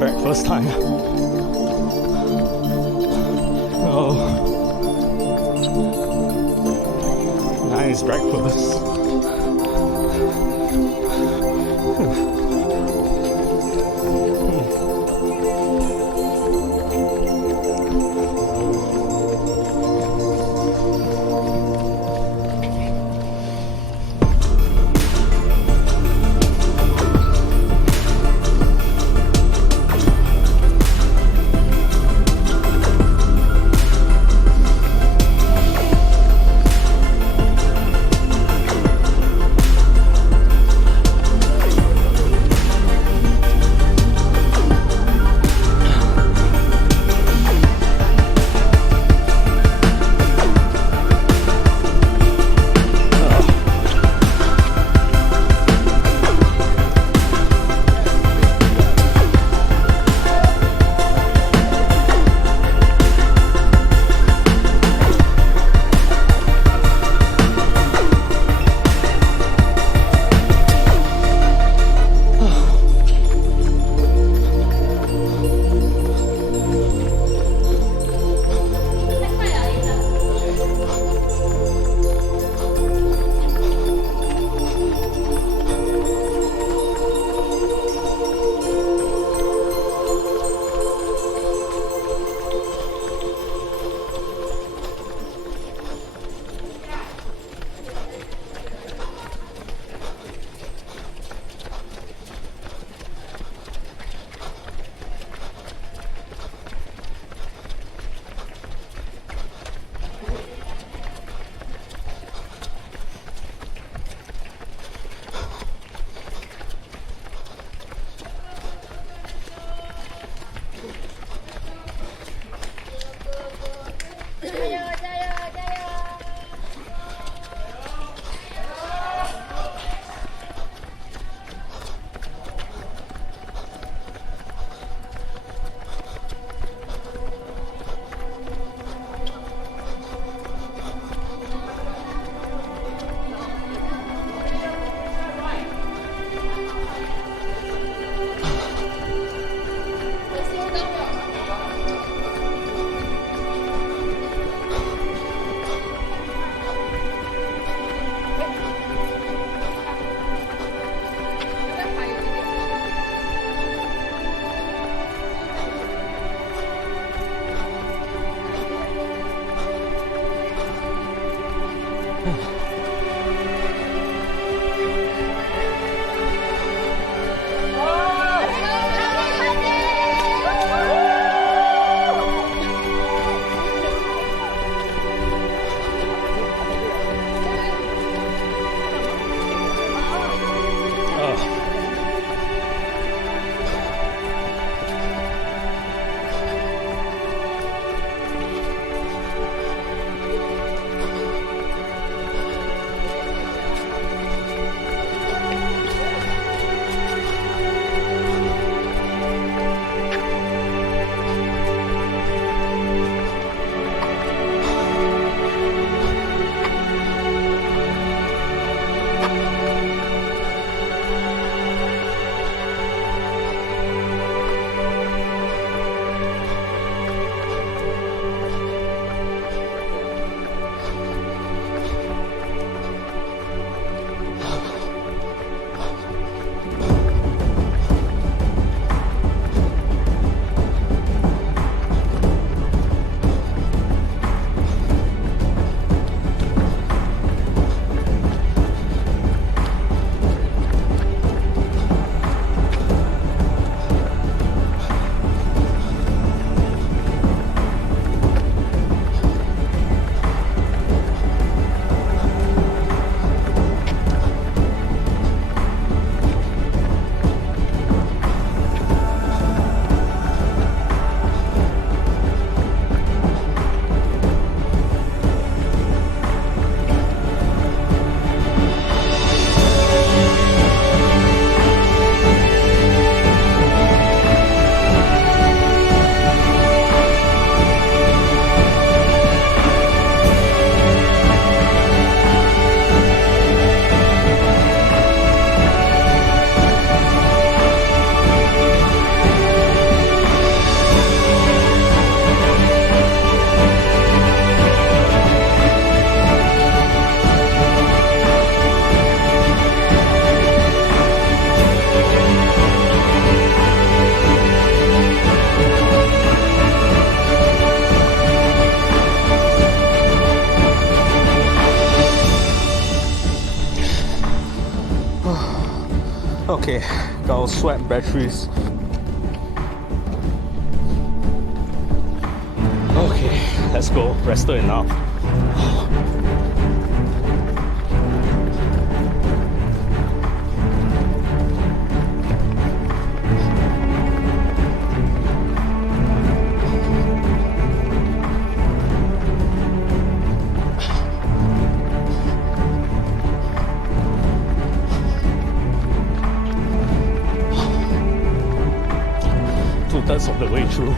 breakfast time. Oh, nice breakfast. Okay, gotta swap batteries. Okay, let's go. Rested enough. Two-thirds of the way through.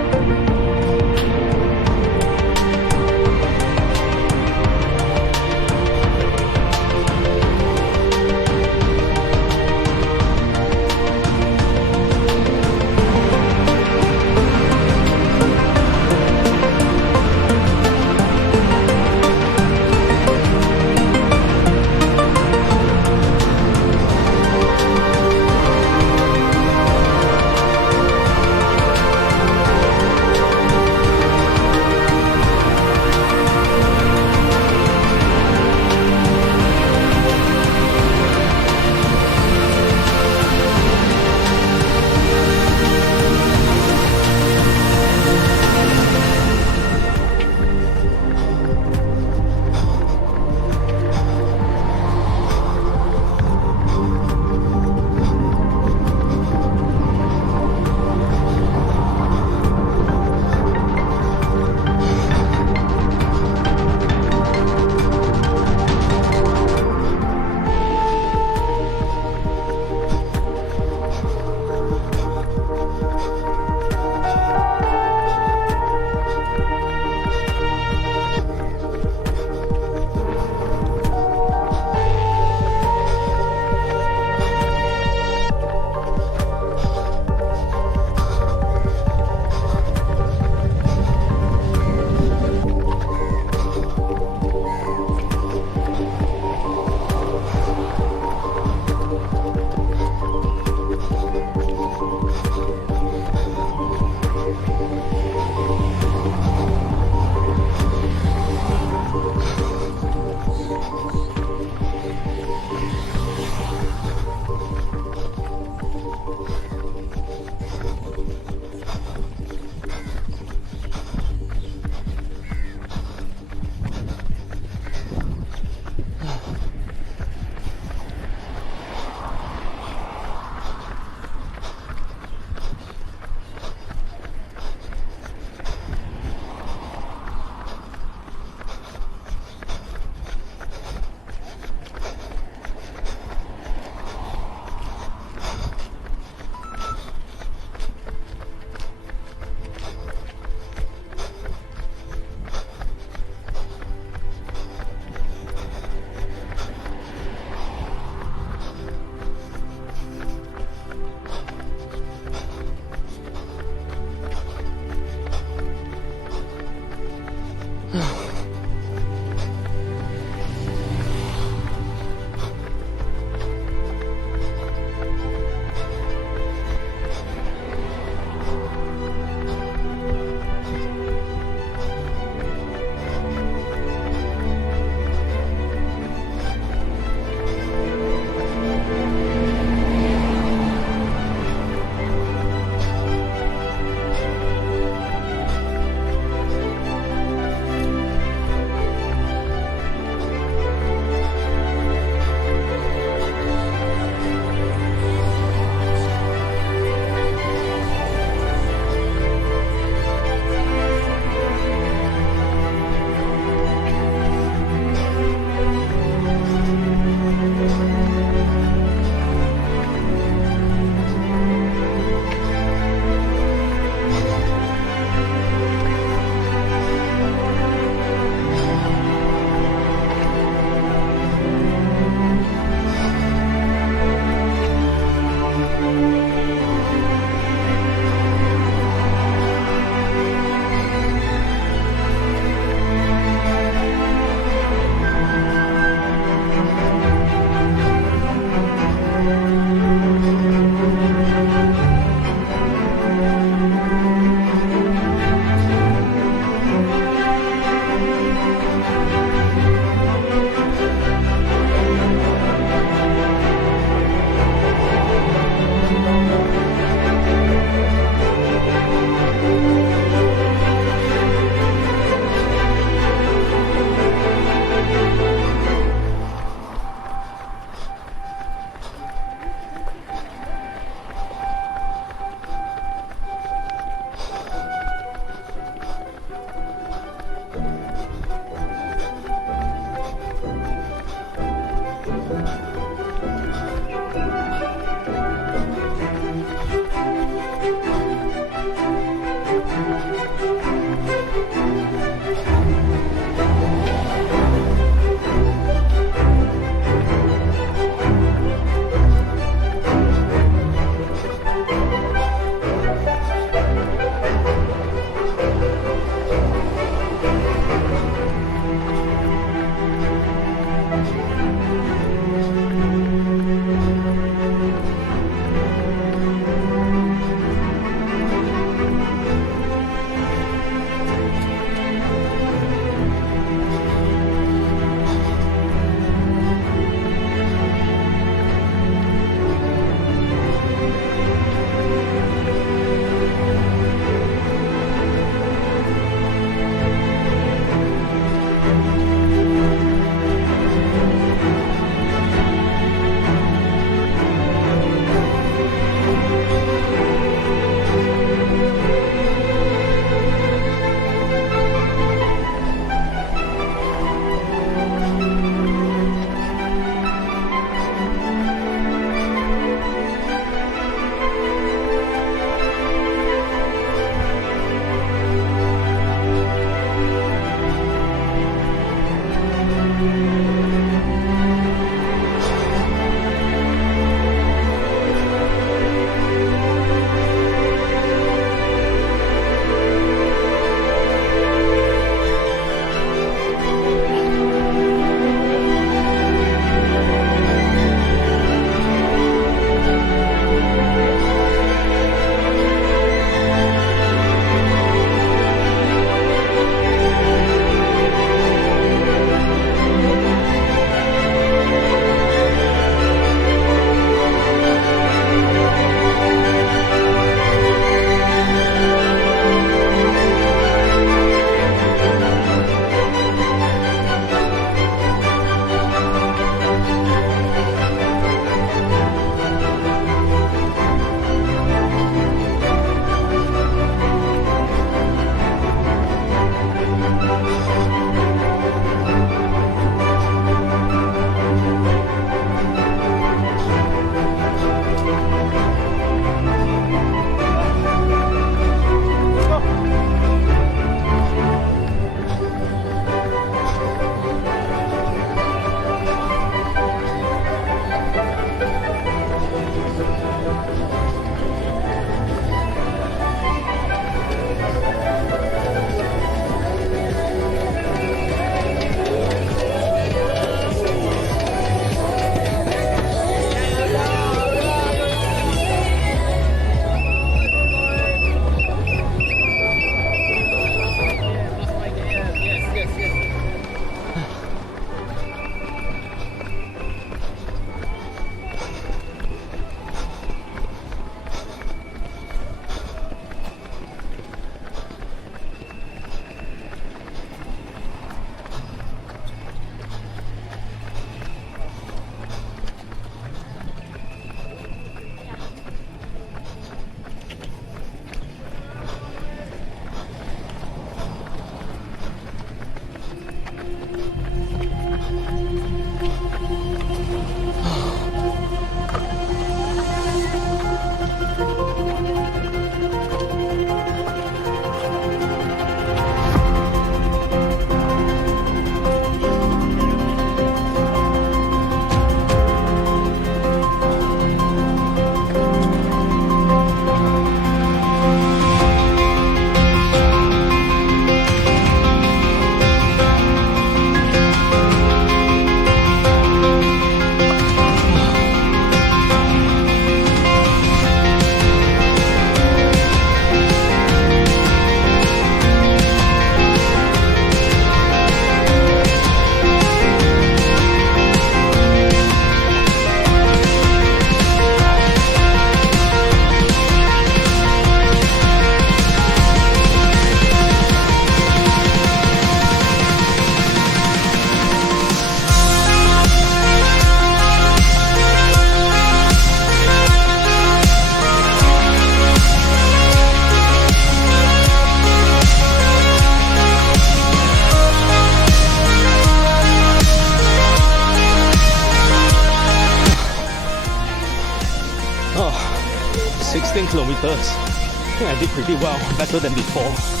16 kilometers. I think I did pretty well, better than before.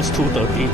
close 2:30.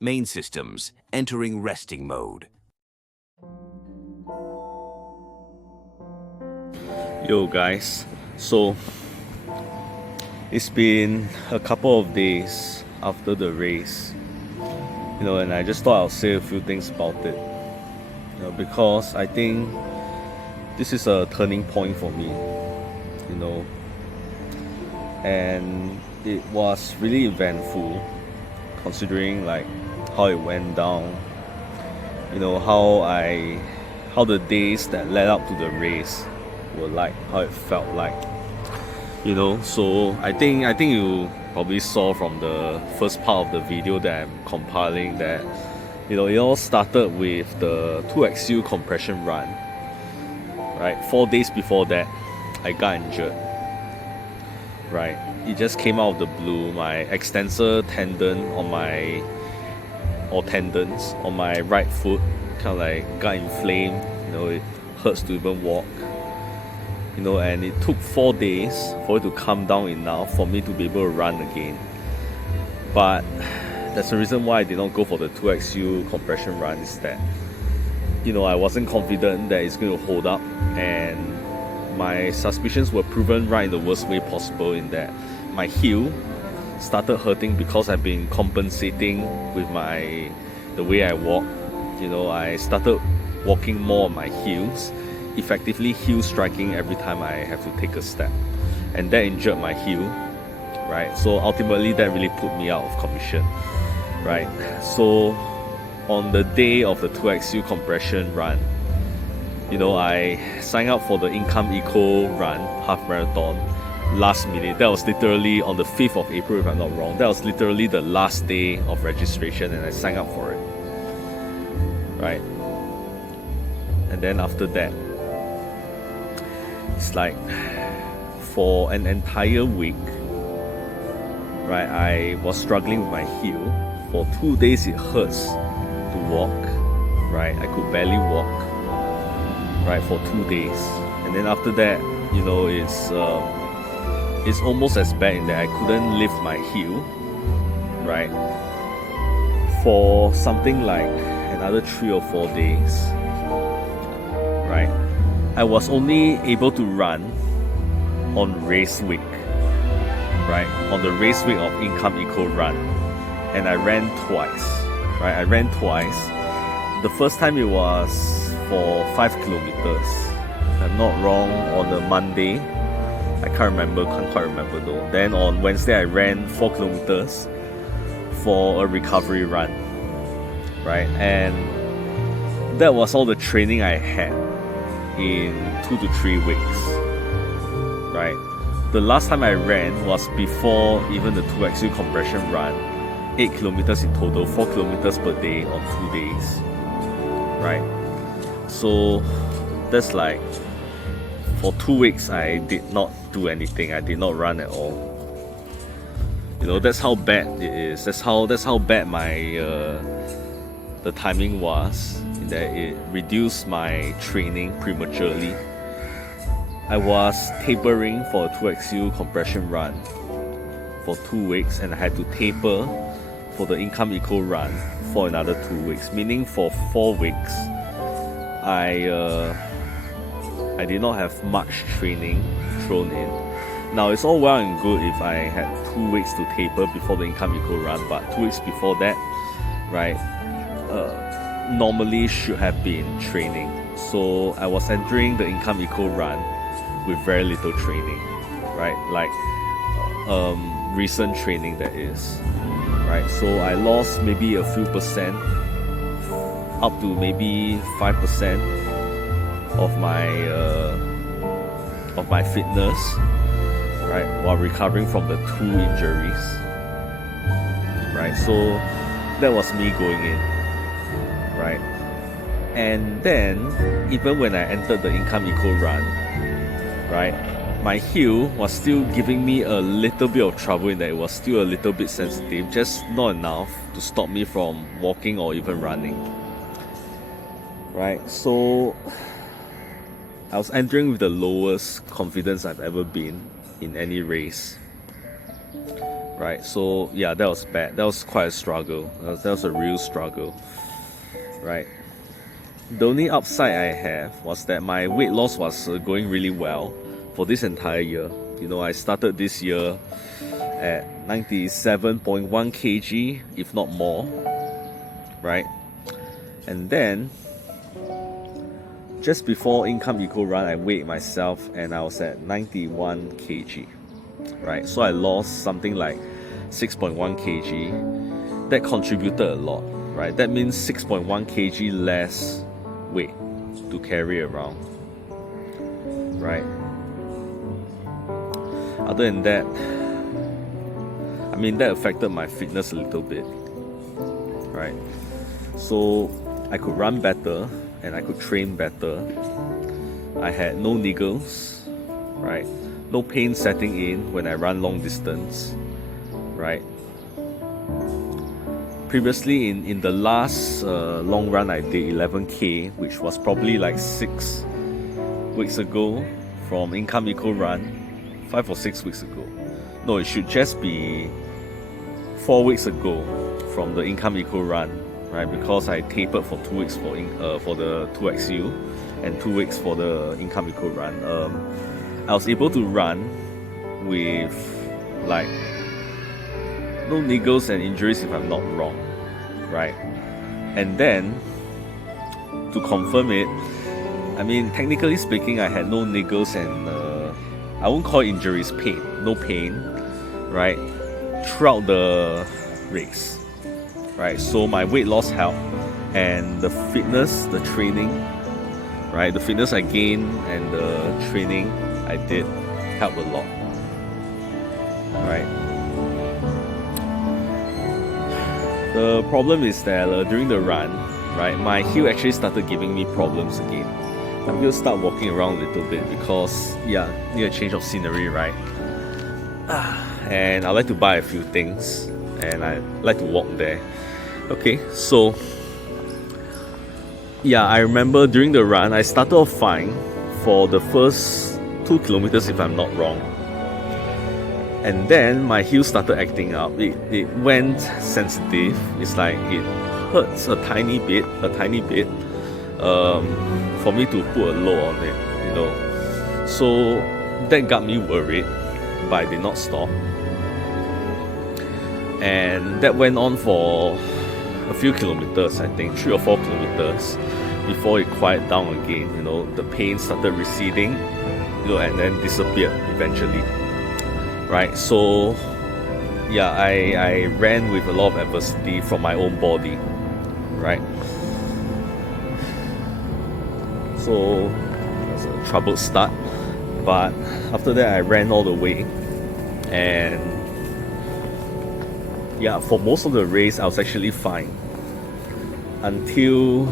Main systems entering resting mode. Yo guys, so it's been a couple of days after the race, and I just thought I'll say a few things about it, because I think this is a turning point for me, and it was really eventful considering like how it went down, how the days that led up to the race were like, how it felt like, so I think you probably saw from the first part of the video that I'm compiling that it all started with the 2XU compression run, right? 4 days before that I got injured, right? It just came out of the blue. My extensor tendon tendons on my right foot kind of like got inflamed, it hurts to even walk, and it took 4 days for it to calm down enough for me to be able to run again. But that's the reason why I did not go for the 2XU compression run, is that I wasn't confident that it's going to hold up, and my suspicions were proven right in the worst way possible, in that my heel started hurting because I've been compensating with the way I walk. I started walking more on my heels, effectively heel striking every time I have to take a step, and that injured my heel, right? So ultimately that really put me out of commission, right? So on the day of the 2XU compression run, I signed up for the Income Eco Run half marathon last minute. That was literally on the 5th of April, if I'm not wrong. That was literally the last day of registration, and I signed up for it, right? And then after that, it's like for an entire week, right, I was struggling with my heel. For 2 days it hurts to walk, right? I could barely walk, right, for 2 days. And then after that, you know, it's almost as bad in that I couldn't lift my heel, right, for something like another 3 or 4 days, right? I was only able to run on race week, right? On the race week of Income Eco Run. And I ran twice, right? I ran twice. The first time it was for 5 kilometers. If I'm not wrong, on a Monday. I can't quite remember though. Then on Wednesday I ran 4 kilometers for a recovery run, right? And that was all the training I had in 2 to 3 weeks, right? The last time I ran was before even the 2XU compression run, 8 kilometers in total, 4 kilometers per day on 2 days, right? So that's like, for 2 weeks I did not do anything, I did not run at all. You know, that's how bad it is. That's how bad my the timing was, in that it reduced my training prematurely. I was tapering for a 2XU compression run for 2 weeks, and I had to taper for the Income Eco Run for another 2 weeks, meaning for 4 weeks I did not have much training thrown in. Now it's all well and good if I had 2 weeks to taper before the Income Eco Run, but 2 weeks before that, right, normally should have been training. So I was entering the Income Eco Run with very little training, right, like recent training that is, right? So I lost maybe a few percent, up to maybe 5% of my fitness, right, while recovering from the 2 injuries, right? So that was me going in, right? And then even when I entered the Income Eco Run, right, my heel was still giving me a little bit of trouble, in that it was still a little bit sensitive, just not enough to stop me from walking or even running, right? So I was entering with the lowest confidence I've ever been in any race, right? So yeah, that was bad. That was quite a struggle. That was a real struggle, right? The only upside I have was that my weight loss was going really well for this entire year. You know, I started this year at 97.1 kg, if not more, right? And then just before Income Eco Run, I weighed myself and I was at 91 kg, right? So I lost something like 6.1 kg. That contributed a lot, right? That means 6.1 kg less weight to carry around, right? Other than that, I mean, that affected my fitness a little bit, right? So I could run better and I could train better. I had no niggles, right? No pain setting in when I run long distance, right? Previously in the last long run I did, 11k, which was probably like 6 weeks ago from Income Eco Run, 5 or 6 weeks ago. No, it should just be 4 weeks ago from the Income Eco Run, right? Because I tapered for 2 weeks for the 2XU and 2 weeks for the Income Eco Run. I was able to run with like no niggles and injuries, if I'm not wrong, right? And then to confirm it, I mean, technically speaking, I had no niggles and I won't call it injuries, no pain, right, throughout the race, right? So my weight loss helped, and the fitness, the training, right, the fitness I gained and the training I did helped a lot, right? The problem is that during the run, right, my heel actually started giving me problems again. I'm gonna start walking around a little bit because yeah, need a change of scenery, right? And I like to buy a few things and I like to walk there. Okay, so yeah, I remember during the run I started off fine for the first 2 kilometers if I'm not wrong. And then my heel started acting up. It went sensitive. It's like it hurts a tiny bit, for me to put a load on it, you know. So that got me worried, but I did not stop. And that went on for a few kilometers, I think 3 or 4 kilometers before it quieted down again. You know, the pain started receding, you know, and then disappeared eventually. Right, so yeah, I ran with a lot of adversity from my own body, right? So it was a troubled start, but after that I ran all the way, and yeah, for most of the race I was actually fine until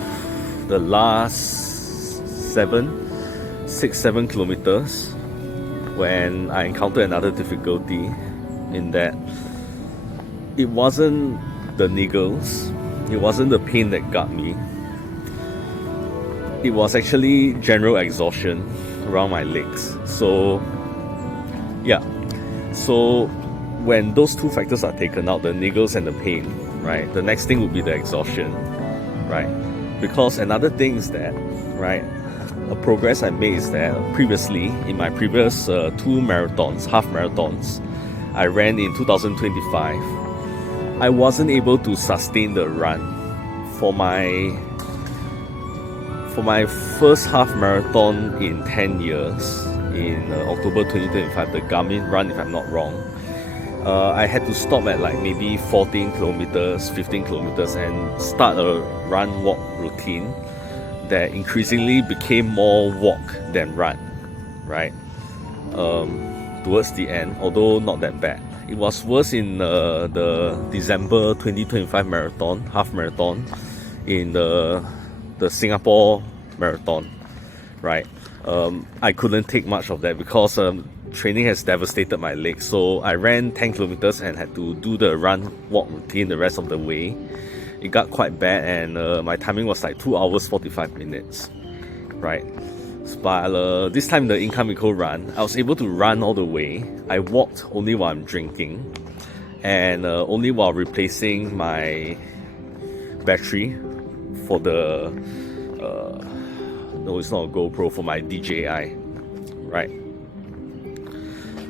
the last 6-7 kilometers, when I encountered another difficulty in that it wasn't the niggles, it wasn't the pain that got me, it was actually general exhaustion around my legs. So yeah, so when those two factors are taken out, the niggles and the pain, right, the next thing would be the exhaustion, right? Because another thing is that, right, a progress I made is that previously, in my previous 2 marathons, half marathons, I ran in 2025, I wasn't able to sustain the run. For my first half marathon in 10 years, in October 2025, the Garmin run if I'm not wrong, I had to stop at like maybe 14 kilometers, 15 kilometers and start a run-walk routine that increasingly became more walk than run, right? Towards the end, although not that bad. It was worse in the December 2025 marathon, half marathon, in the Singapore marathon, right? I couldn't take much of that because training has devastated my legs. So I ran 10 kilometers and had to do the run-walk routine the rest of the way. It got quite bad, and my timing was like 2 hours 45 minutes, right? But this time the Inca Miko run, I was able to run all the way. I walked only while I'm drinking, and only while replacing my battery for the no, it's not a GoPro, for my DJI, right?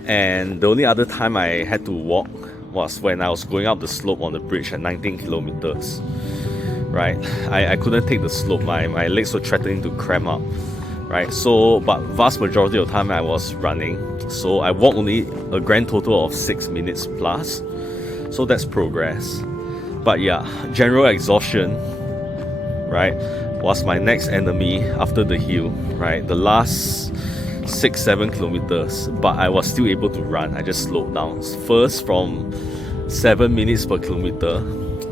And the only other time I had to walk was when I was going up the slope on the bridge at 19 kilometers, right? I couldn't take the slope, my legs were threatening to cramp up, right? So, but vast majority of the time I was running, so I walked only a grand total of 6 minutes plus, so that's progress. But yeah, general exhaustion, right, was my next enemy after the hill, right? The last 6-7 kilometers, but I was still able to run. I just slowed down. First from 7 minutes per kilometer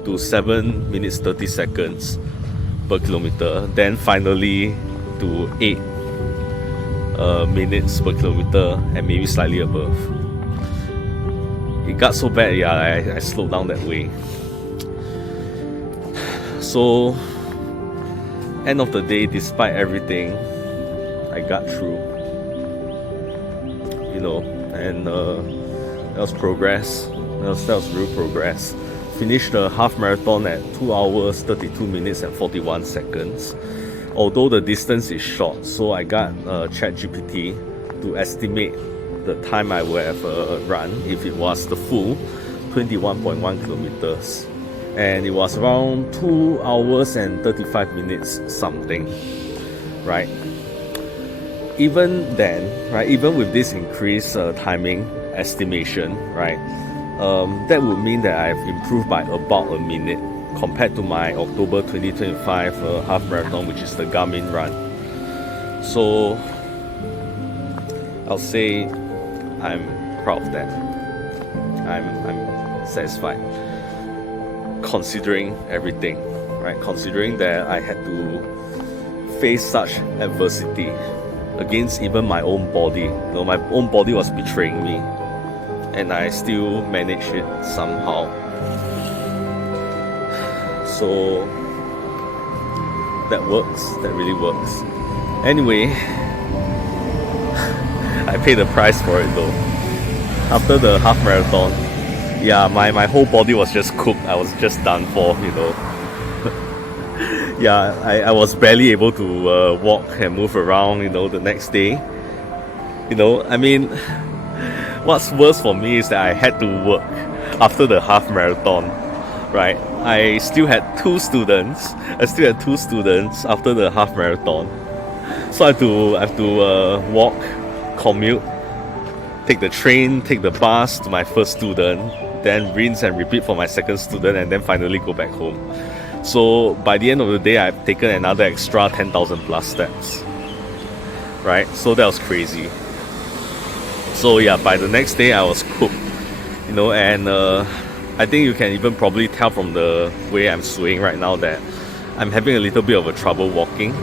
to 7 minutes 30 seconds per kilometer, then finally to 8 minutes per kilometer and maybe slightly above. It got so bad, yeah, I slowed down that way. So end of the day, despite everything, I got through, you know, and that was progress. That was real progress. Finished the half marathon at 2 hours 32 minutes and 41 seconds. Although the distance is short, so I got ChatGPT to estimate the time I would have run if it was the full 21.1 kilometers. And it was around 2 hours and 35 minutes something, right? Even then, right, even with this increased timing estimation, right, that would mean that I've improved by about a minute compared to my October 2025 half marathon, which is the Garmin run. So I'll say I'm proud of that. I'm satisfied, considering everything, right? Considering that I had to face such adversity against even my own body. You know, my own body was betraying me, and I still managed it somehow. So that works. That really works. Anyway, I paid the price for it though. After the half marathon, yeah, my whole body was just cooked. I was just done for, you know. Yeah, I was barely able to walk and move around, you know, the next day. You know, I mean, what's worse for me is that I had to work after the half marathon, right? I still had two students after the half marathon. So I have to walk, commute, take the train, take the bus to my first student, then rinse and repeat for my second student, and then finally go back home. So by the end of the day, I've taken another extra 10,000 plus steps, right? So that was crazy. So yeah, by the next day I was cooked, you know, and I think you can even probably tell from the way I'm swaying right now that I'm having a little bit of a trouble walking.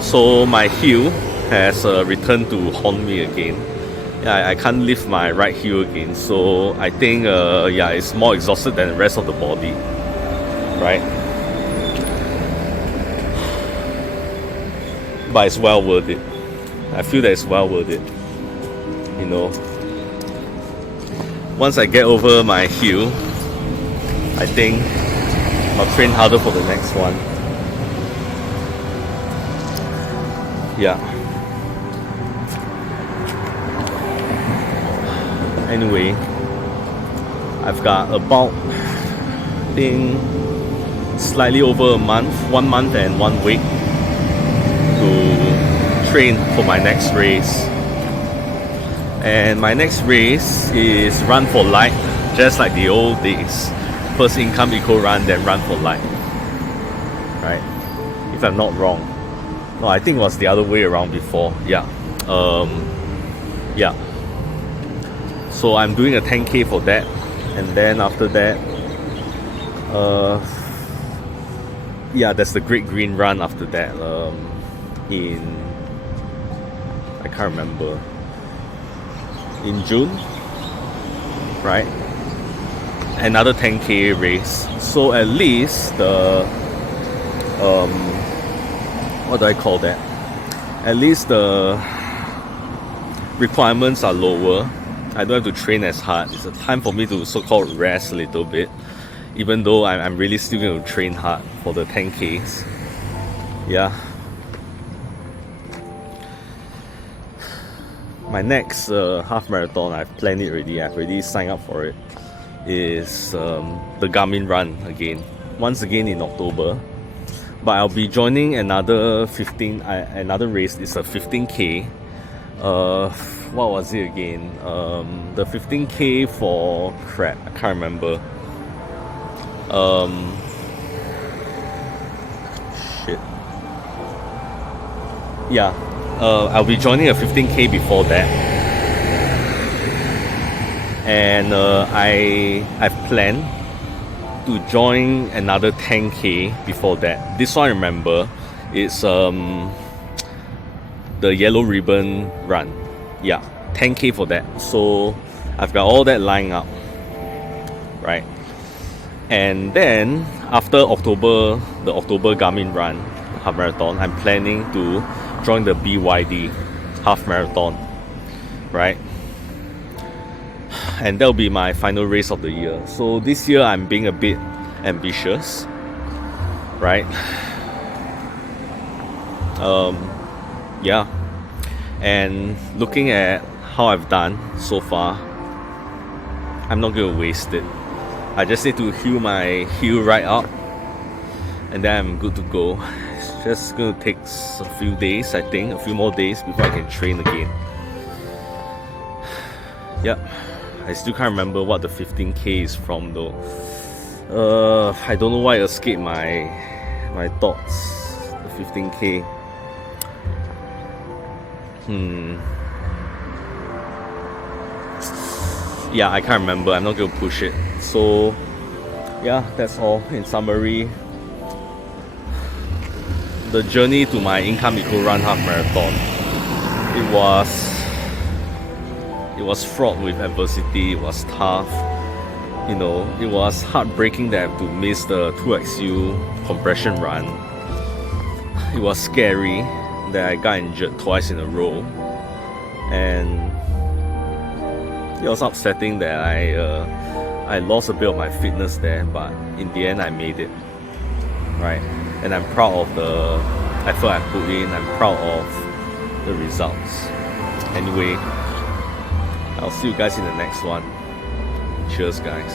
So my heel has returned to haunt me again. Yeah, I can't lift my right heel again. So I think yeah, it's more exhausted than the rest of the body, right? But it's well worth it. I feel that it's well worth it. You know, once I get over my heel, I think I'll train harder for the next one. Yeah. Anyway, I've got about, I think, slightly over a month, 1 month and 1 week to train for my next race. And my next race is Run for Light, just like the old days. First income eco run, then Run for Light. Right? If I'm not wrong. No, I think it was the other way around before. Yeah. Yeah. So I'm doing a 10k for that, and then after that, yeah, there's the Great Green Run after that. I can't remember. In June, right? Another 10k race. So at least the what do I call that? At least the requirements are lower. I don't have to train as hard. It's a time for me to so-called rest a little bit, even though I'm really still going to train hard for the 10Ks. Yeah. My next half marathon, I've planned it already. I've already signed up for it. Is the Garmin Run again. Once again in October. But I'll be joining another race. It's a 15k. What was it again? The 15k for crap, I can't remember. Shit. Yeah, I'll be joining a 15k before that, and I've planned to join another 10k before that. This one I remember, it's the Yellow Ribbon Run. Yeah, 10k for that. So I've got all that lying up, right? And then after October, the October Garmin Run half marathon, I'm planning to join the BYD half marathon, right? And that'll be my final race of the year. So this year I'm being a bit ambitious, right? Yeah. And looking at how I've done so far, I'm not going to waste it. I just need to heal my heel right up, and then I'm good to go. It's just going to take a few days, I think, a few more days before I can train again. Yep. I still can't remember what the 15k is from though. I don't know why it escaped my thoughts. The 15k. Yeah, I can't remember. I'm not going to push it. So yeah, that's all in summary. the journey to my Income Eco Run half marathon, it was fraught with adversity. It was tough. You know, it was heartbreaking that I have to miss the 2XU compression run. It was scary that I got injured twice in a row, and it was upsetting that I lost a bit of my fitness there, but in the end I made it, right? And I'm proud of the effort I put in. I'm proud of the results. Anyway, I'll see you guys in the next one. Cheers, guys.